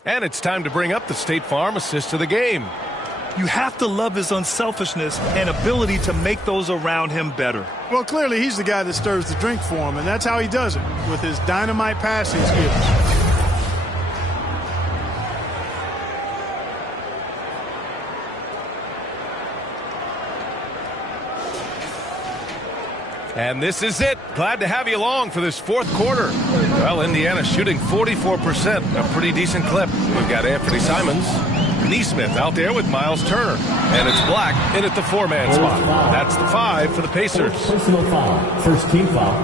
And it's time to bring up the State Farm assist of the game. You have to love his unselfishness and ability to make those around him better. Well, clearly he's the guy that stirs the drink for him, and that's how he does it, with his dynamite passing skills. And this is it. Glad to have you along for this fourth quarter. Well, Indiana shooting 44%, a pretty decent clip. We've got Anthony Simons, Neesmith out there with Miles Turner. And it's Black in at the 4-man spot. That's the 5 for the Pacers. Personal foul. First team foul.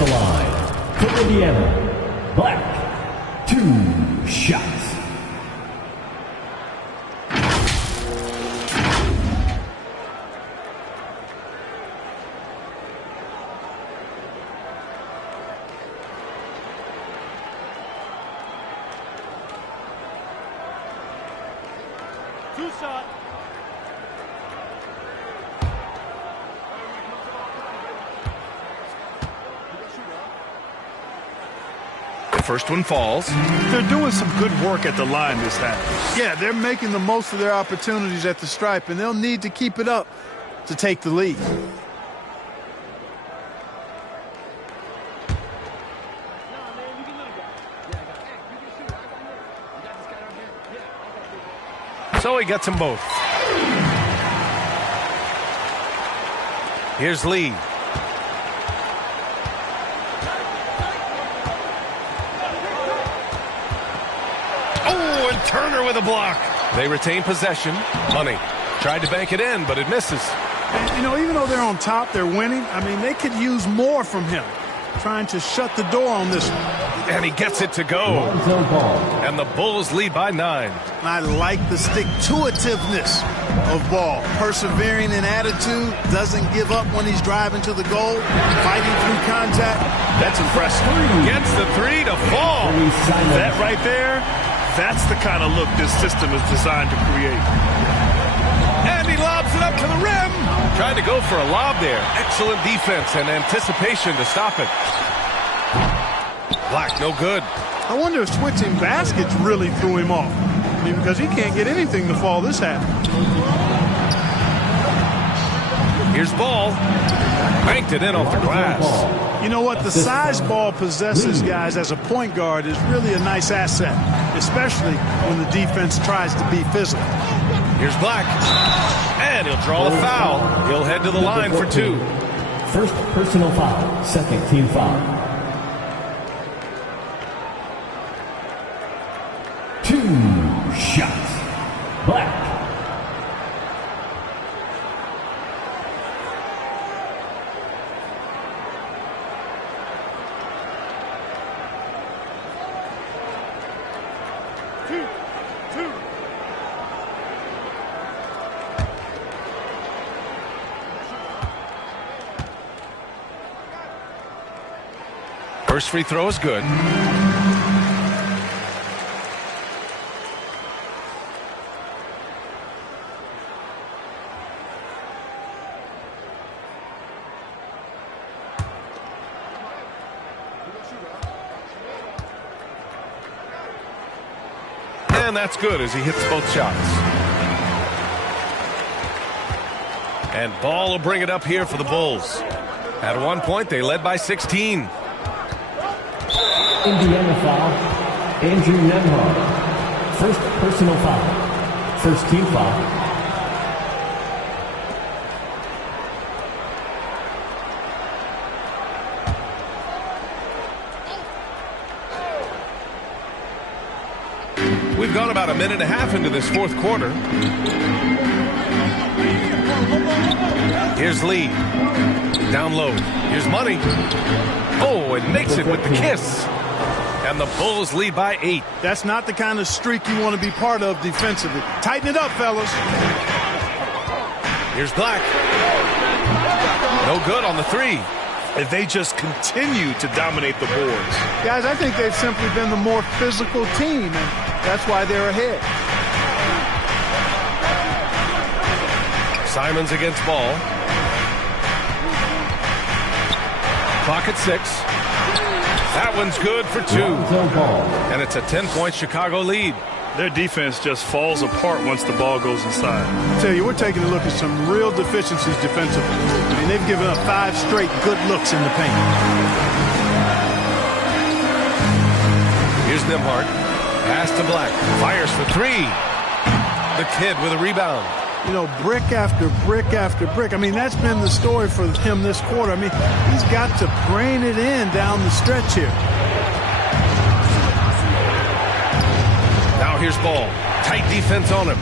the line. For Indiana, Black, 2 shots. First one falls. They're doing some good work at the line this half. Yeah, they're making the most of their opportunities at the stripe, and they'll need to keep it up to take the lead. So he gets them both. Here's Lee. Oh, and Turner with a block. They retain possession. Money tried to bank it in, but it misses. And, you know, even though they're on top, they're winning. I mean, they could use more from him, trying to shut the door on this one. And he gets it to go. And the Bulls lead by 9. I like the stick-to-itiveness of Ball. Persevering in attitude, doesn't give up when he's driving to the goal, fighting through contact. That's impressive. Gets the 3 to fall. That right there, that's the kind of look this system is designed to create. And he lobs it up to the rim. Tried to go for a lob there. Excellent defense and anticipation to stop it. Black, no good. I wonder if switching baskets really threw him off. I mean, because he can't get anything to fall this half. Here's Ball. Banked it in off the glass. You know what? The size Ball possesses, guys, as a point guard is really a nice asset, especially when the defense tries to be physical. Here's Black. And he'll draw a foul. He'll head to the line for 2. First personal foul, second team foul. 2 shots. Black. First free throw is good. And that's good as he hits both shots. And Ball will bring it up here for the Bulls. At one point, they led by 16. Indiana foul, Andrew Nembhard. First personal foul. First team foul. We've gone about a minute and a half into this fourth quarter. Here's Lee. Down low. Here's Money. Oh, it makes it with the kiss. And the Bulls lead by 8. That's not the kind of streak you want to be part of defensively. Tighten it up, fellas. Here's Black. No good on the 3. If they just continue to dominate the boards. Guys, I think they've simply been the more physical team, and that's why they're ahead. Simons against Ball. Clock at 6. That one's good for 2. And it's a 10-point Chicago lead. Their defense just falls apart once the ball goes inside. I tell you, we're taking a look at some real deficiencies defensively. I mean, they've given up 5 straight good looks in the paint. Here's Nembhard. Pass to Black. Fires for 3. The kid with a rebound. You know, brick after brick after brick. I mean, that's been the story for him this quarter. I mean, he's got to brain it in down the stretch here. Now here's Ball. Tight defense on him.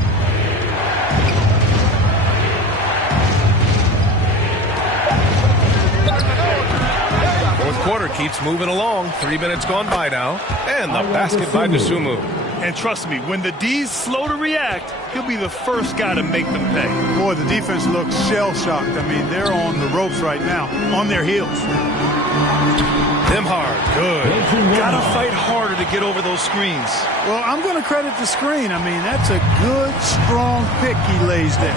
Fourth quarter keeps moving along. 3 minutes gone by now. And the basket by Dosunmu. And trust me, when the D's slow to react, he'll be the first guy to make them pay. Boy, the defense looks shell-shocked. I mean, they're on the ropes right now, on their heels. Nembhard, good. Gotta fight harder to get over those screens. Well, I'm going to credit the screen. I mean, that's a good, strong pick he lays there.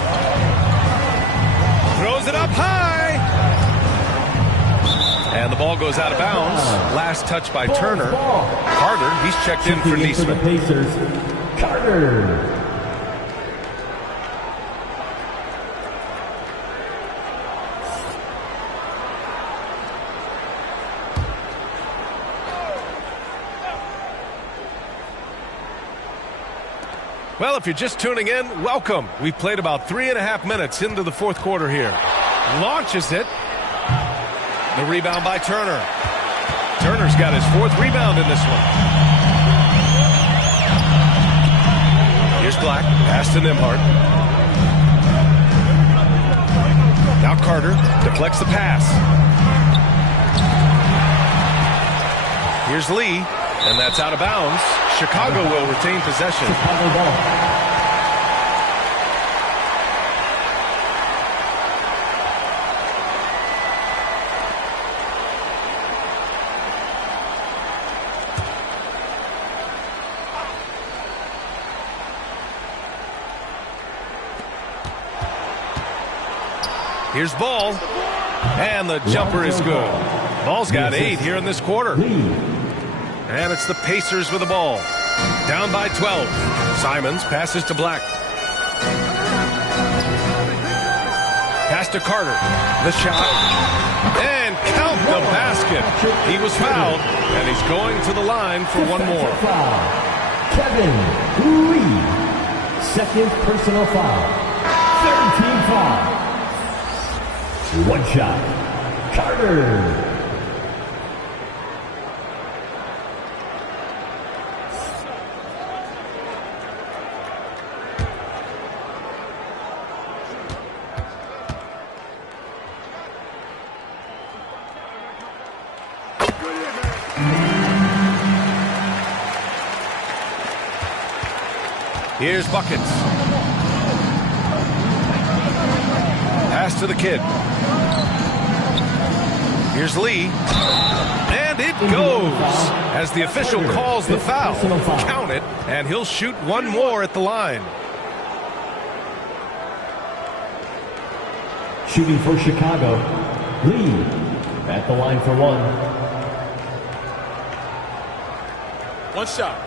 Throws it up high. And the ball goes out of bounds. Last touch by Turner. Carter, he's checked in for Nesmith. For the Pacers, Carter. Well, if you're just tuning in, welcome. We've played about 3.5 minutes into the fourth quarter here. Launches it. The rebound by Turner. Turner's got his 4th rebound in this one. Here's Black. Pass to Nembhard. Now Carter deflects the pass. Here's Lee, and that's out of bounds. Chicago will retain possession. Chicago ball. Here's Ball, and the jumper is good. Ball's got 8 here in this quarter. And it's the Pacers with the ball. Down by 12. Simons passes to Black. Pass to Carter. The shot. And count the basket. He was fouled, and he's going to the line for one more. Kevin Lee. 2nd personal foul. 3rd team foul. One shot. Carter. Here's Buckets. Pass to the kid. Here's Lee. And it goes as the official calls the foul. Count it, and he'll shoot one more at the line. Shooting for Chicago, Lee at the line for one. One shot.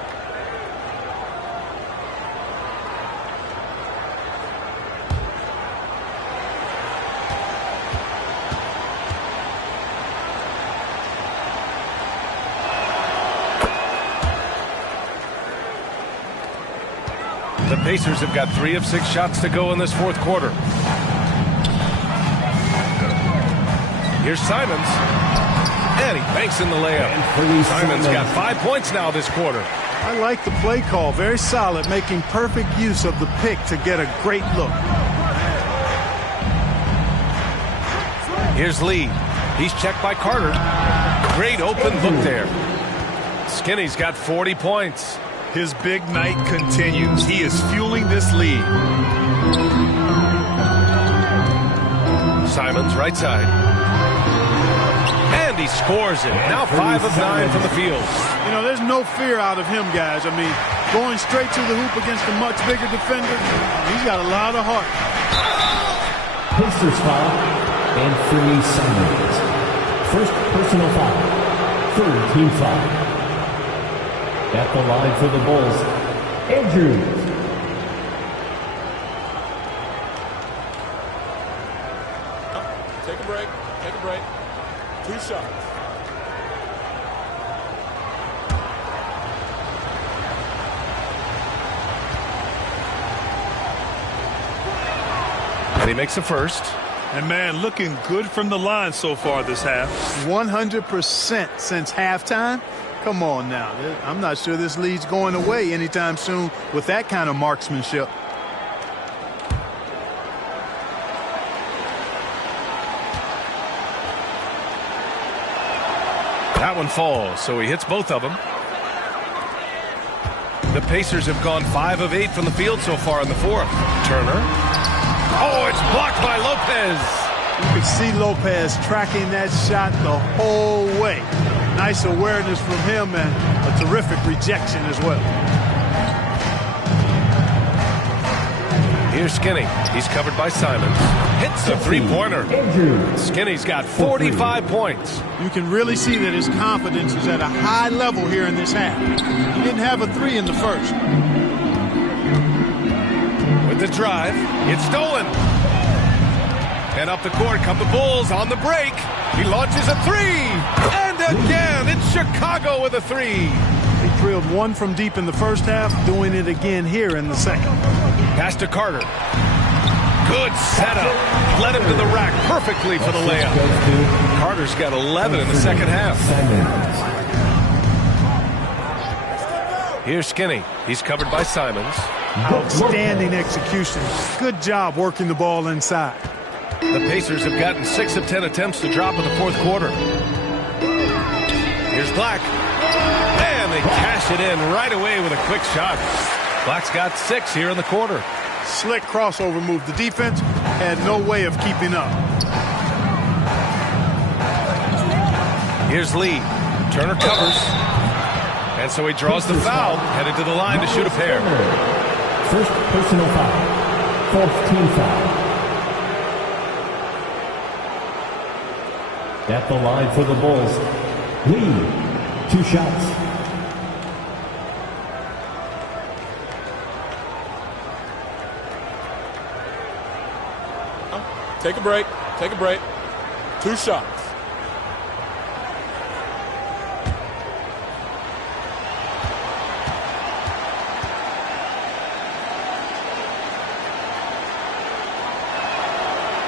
The Pacers have got 3 of 6 shots to go in this fourth quarter. Here's Simons. And he banks in the layup. Simons got 5 points now this quarter. I like the play call. Very solid, making perfect use of the pick to get a great look. Here's Lee. He's checked by Carter. Great open look there. Skinny's got 40 points. His big night continues. He is fueling this lead. Simons, right side. And he scores it. Now 5 of 9 from the field. You know, there's no fear out of him, guys. I mean, going straight to the hoop against a much bigger defender, he's got a lot of heart. Pacers foul, and 3 Simons. 1st personal foul. 3rd team foul. At the line for the Bulls, Andrews. Take a break. Take a break. 2 shots. And he makes the first. And, man, looking good from the line so far this half. 100% since halftime. Come on now. I'm not sure this lead's going away anytime soon with that kind of marksmanship. That one falls, so he hits both of them. The Pacers have gone 5 of 8 from the field so far in the fourth. Turner. Oh, it's blocked by Lopez. You can see Lopez tracking that shot the whole way. Nice awareness from him and a terrific rejection as well. Here's Skinny. He's covered by Simons. Hits the three-pointer. Skinny's got 45 points. You can really see that his confidence is at a high level here in this half. He didn't have a 3 in the first. With the drive, it's stolen. And up the court come the Bulls on the break. He launches a 3. And again, it's Chicago with a 3. They drilled one from deep in the first half, doing it again here in the second. Pass to Carter. Good setup. Led him to the rack perfectly for the layup. Carter's got 11 in the second half. Here's Skinny. He's covered by Simons. Outstanding execution. Good job working the ball inside. The Pacers have gotten 6 of 10 attempts to drop in the fourth quarter. Here's Black. And they cash it in right away with a quick shot. Black's got 6 here in the quarter. Slick crossover move. The defense had no way of keeping up. Here's Lee. Turner covers. And so he draws the foul, headed to the line to shoot a pair. First personal foul. Fourth team foul. At the line for the Bulls, Lee, 2 shots. Take a break. Take a break. 2 shots.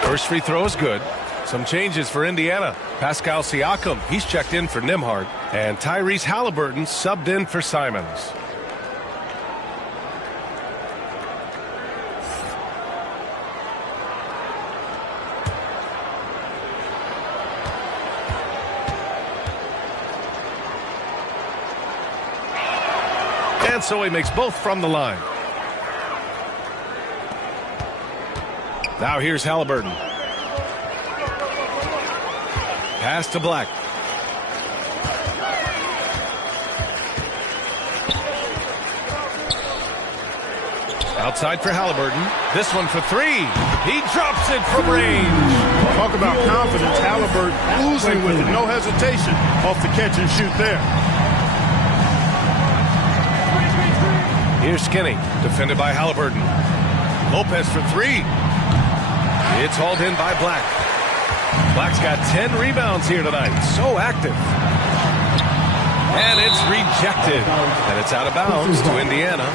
First free throw is good. Some changes for Indiana. Pascal Siakam, he's checked in for Nembhard. And Tyrese Halliburton subbed in for Simons. And so he makes both from the line. Now here's Halliburton. Pass to Black. Outside for Halliburton. This one for 3. He drops it from range. Talk about confidence. Halliburton oozing with it. No hesitation off the catch and shoot there. Here's Skinny. Defended by Halliburton. Lopez for 3. It's hauled in by Black. Black's got 10 rebounds here tonight. So active. And it's rejected. And it's out of bounds to Indiana.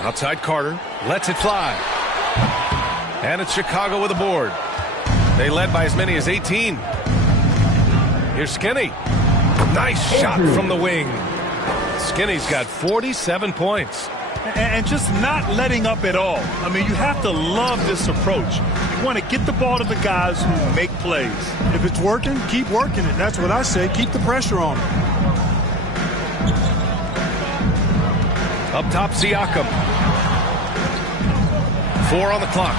Outside Carter, lets it fly. And it's Chicago with a board. They led by as many as 18. Here's Skinny. Nice shot from the wing. Skinny's got 47 points. And just not letting up at all. I mean, you have to love this approach. You want to get the ball to the guys who make plays. If it's working, keep working it. That's what I say. Keep the pressure on them. Up top, Siakam. 4 on the clock.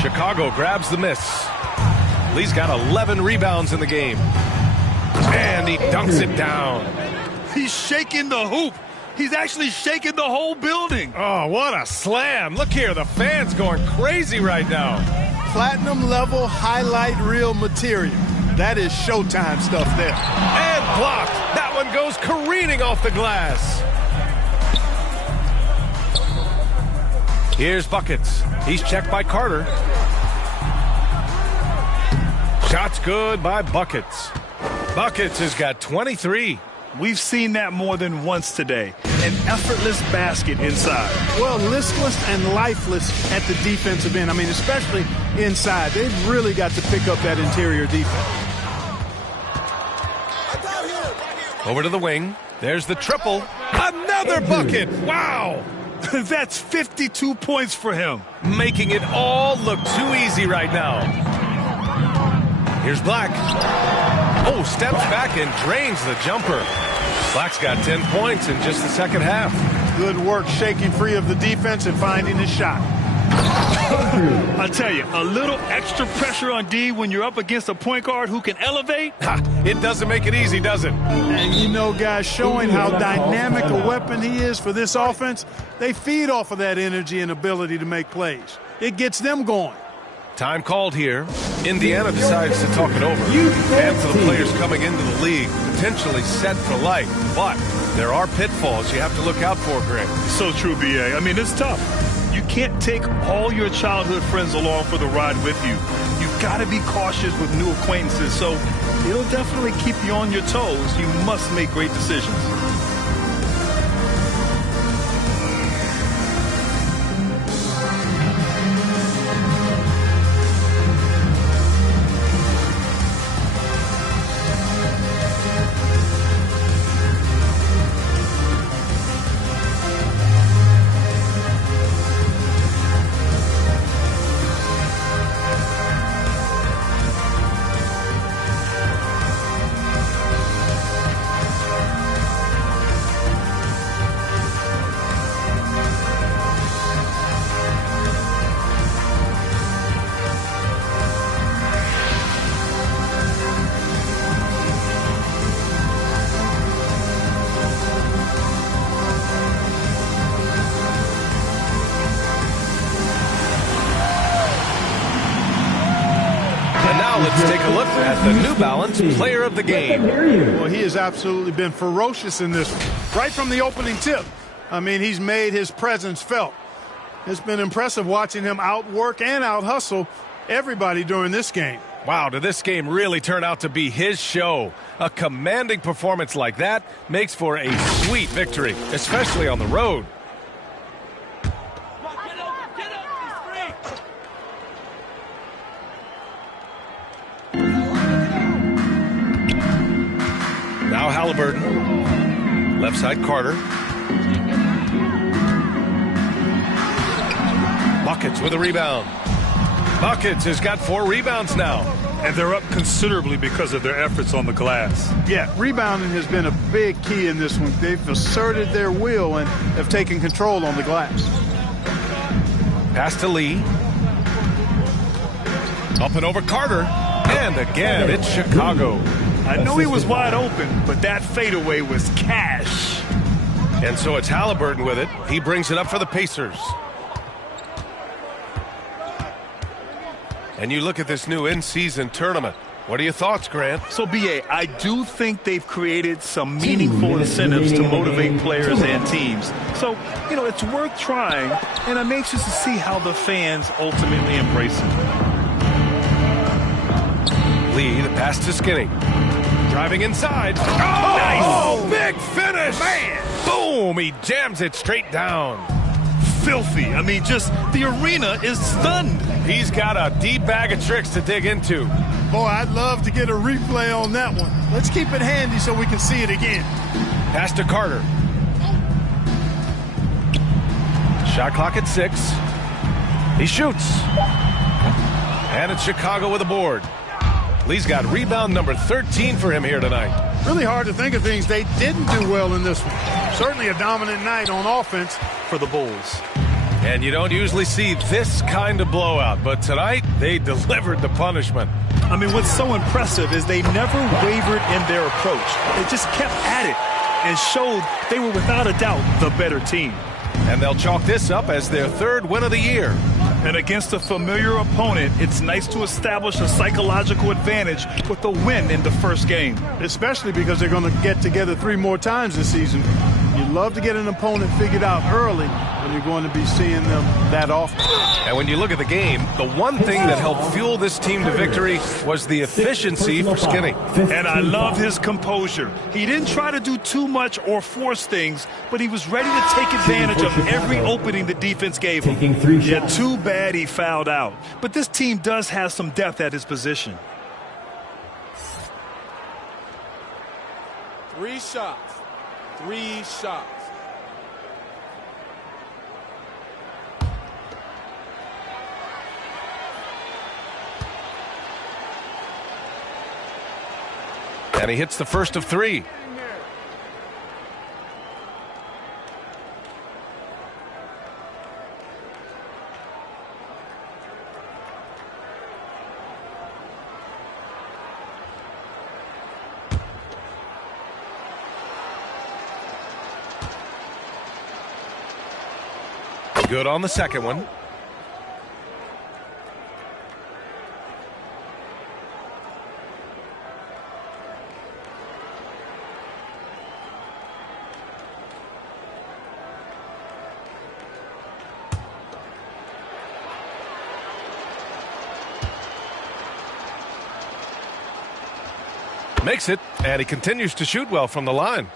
Chicago grabs the miss. Lee's got 11 rebounds in the game. And he dunks it down. He's shaking the hoop. He's actually shaking the whole building. Oh, what a slam. Look here, the fans going crazy right now. Platinum level highlight reel material. That is Showtime stuff there. And blocked. That one goes careening off the glass. Here's Buckets. He's checked by Carter. Shot's good by Buckets. Buckets has got 23. We've seen that more than once today. An effortless basket inside. Well, listless and lifeless at the defensive end. I mean, especially inside. They've really got to pick up that interior defense. Over to the wing. There's the triple. Another bucket. Wow. That's 52 points for him. Making it all look too easy right now. Here's Black. Oh, steps back and drains the jumper. Black's got 10 points in just the second half. Good work shaking free of the defense and finding his shot. I tell you, a little extra pressure on D when you're up against a point guard who can elevate. It doesn't make it easy, does it? And you know, guys, showing how dynamic a weapon he is for this offense, they feed off of that energy and ability to make plays. It gets them going. Time called here. Indiana decides to talk it over. And for the players coming into the league, potentially set for life. But there are pitfalls you have to look out for, Greg. So true, B.A. I mean, it's tough. You can't take all your childhood friends along for the ride with you. You've got to be cautious with new acquaintances, so it'll definitely keep you on your toes. You must make great decisions. Let's take a look at the New Balance player of the game. Well, he has absolutely been ferocious in this one. Right from the opening tip. I mean, he's made his presence felt. It's been impressive watching him outwork and out-hustle everybody during this game. Wow, did this game really turn out to be his show? A commanding performance like that makes for a sweet victory, especially on the road. Now Halliburton. Left side Carter. Buckets with a rebound. Buckets has got 4 rebounds now. And they're up considerably because of their efforts on the glass. Yeah, rebounding has been a big key in this one. They've asserted their will and have taken control on the glass. Pass to Lee. Up and over Carter. And again, it's Chicago. I knew he was wide open, but that fadeaway was cash. And so it's Halliburton with it. He brings it up for the Pacers. And you look at this new in-season tournament. What are your thoughts, Grant? So, B.A., I do think they've created some meaningful incentives to motivate players and teams. So, you know, it's worth trying, and I'm anxious to see how the fans ultimately embrace it. Lee, the pass to Skinny. Driving inside. Oh, nice! Oh, big finish! Man! Boom! He jams it straight down. Filthy. I mean, just the arena is stunned. He's got a deep bag of tricks to dig into. Boy, I'd love to get a replay on that one. Let's keep it handy so we can see it again. Pass to Carter. Shot clock at 6. He shoots. And it's Chicago with a board. Lee's got rebound number 13 for him here tonight. Really hard to think of things they didn't do well in this one. Certainly a dominant night on offense for the Bulls. And you don't usually see this kind of blowout, but tonight they delivered the punishment. I mean, what's so impressive is they never wavered in their approach. They just kept at it and showed they were without a doubt the better team. And they'll chalk this up as their 3rd win of the year. And against a familiar opponent, it's nice to establish a psychological advantage with a win in the first game. Especially because they're going to get together 3 more times this season. You love to get an opponent figured out early when you're going to be seeing them that often. And when you look at the game, the one thing that helped fuel this team to victory was the efficiency for Skinny. And I love his composure. He didn't try to do too much or force things, but he was ready to take advantage of every opening the defense gave him. Yeah, too bad he fouled out. But this team does have some depth at his position. 3 shots. 3 shots. And he hits the first of 3. Good on the second one. Makes it, and he continues to shoot well from the line.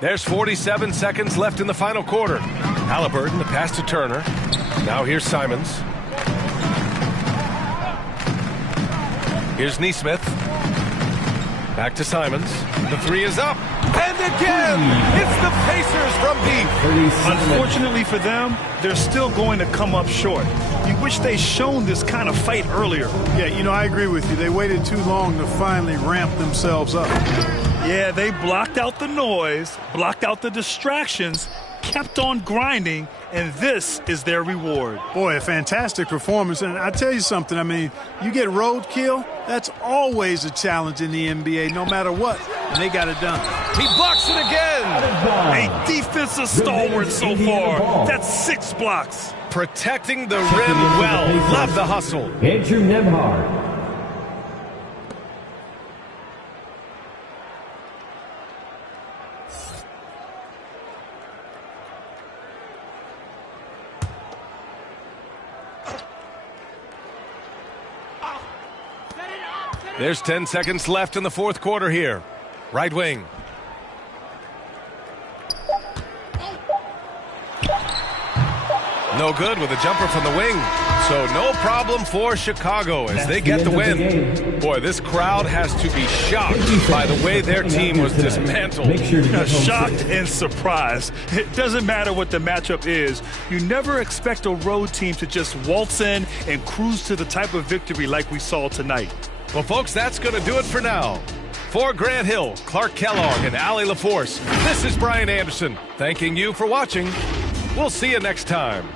There's 47 seconds left in the final quarter. Halliburton, the pass to Turner. Now here's Simons. Here's Nesmith. Back to Simons. The 3 is up. And again, it's the Pacers from deep. Unfortunately for them, they're still going to come up short. You wish they'd shown this kind of fight earlier. Yeah, you know, I agree with you. They waited too long to finally ramp themselves up. Yeah, they blocked out the noise, blocked out the distractions, kept on grinding, and this is their reward. Boy, a fantastic performance. And I tell you something, I mean, you get roadkill, that's always a challenge in the NBA, no matter what. And they got it done. He blocks it again. A defensive stalwart so far. That's 6 blocks. Protecting the rim well. Love the hustle. Andrew Nembhard. There's 10 seconds left in the fourth quarter here. Right wing. No good with a jumper from the wing. So no problem for Chicago as they get the win. Boy, this crowd has to be shocked by the way their team was dismantled. Shocked and surprised. It doesn't matter what the matchup is. You never expect a road team to just waltz in and cruise to the type of victory like we saw tonight. Well, folks, that's going to do it for now. For Grant Hill, Clark Kellogg, and Allie LaForce, this is Brian Anderson thanking you for watching. We'll see you next time.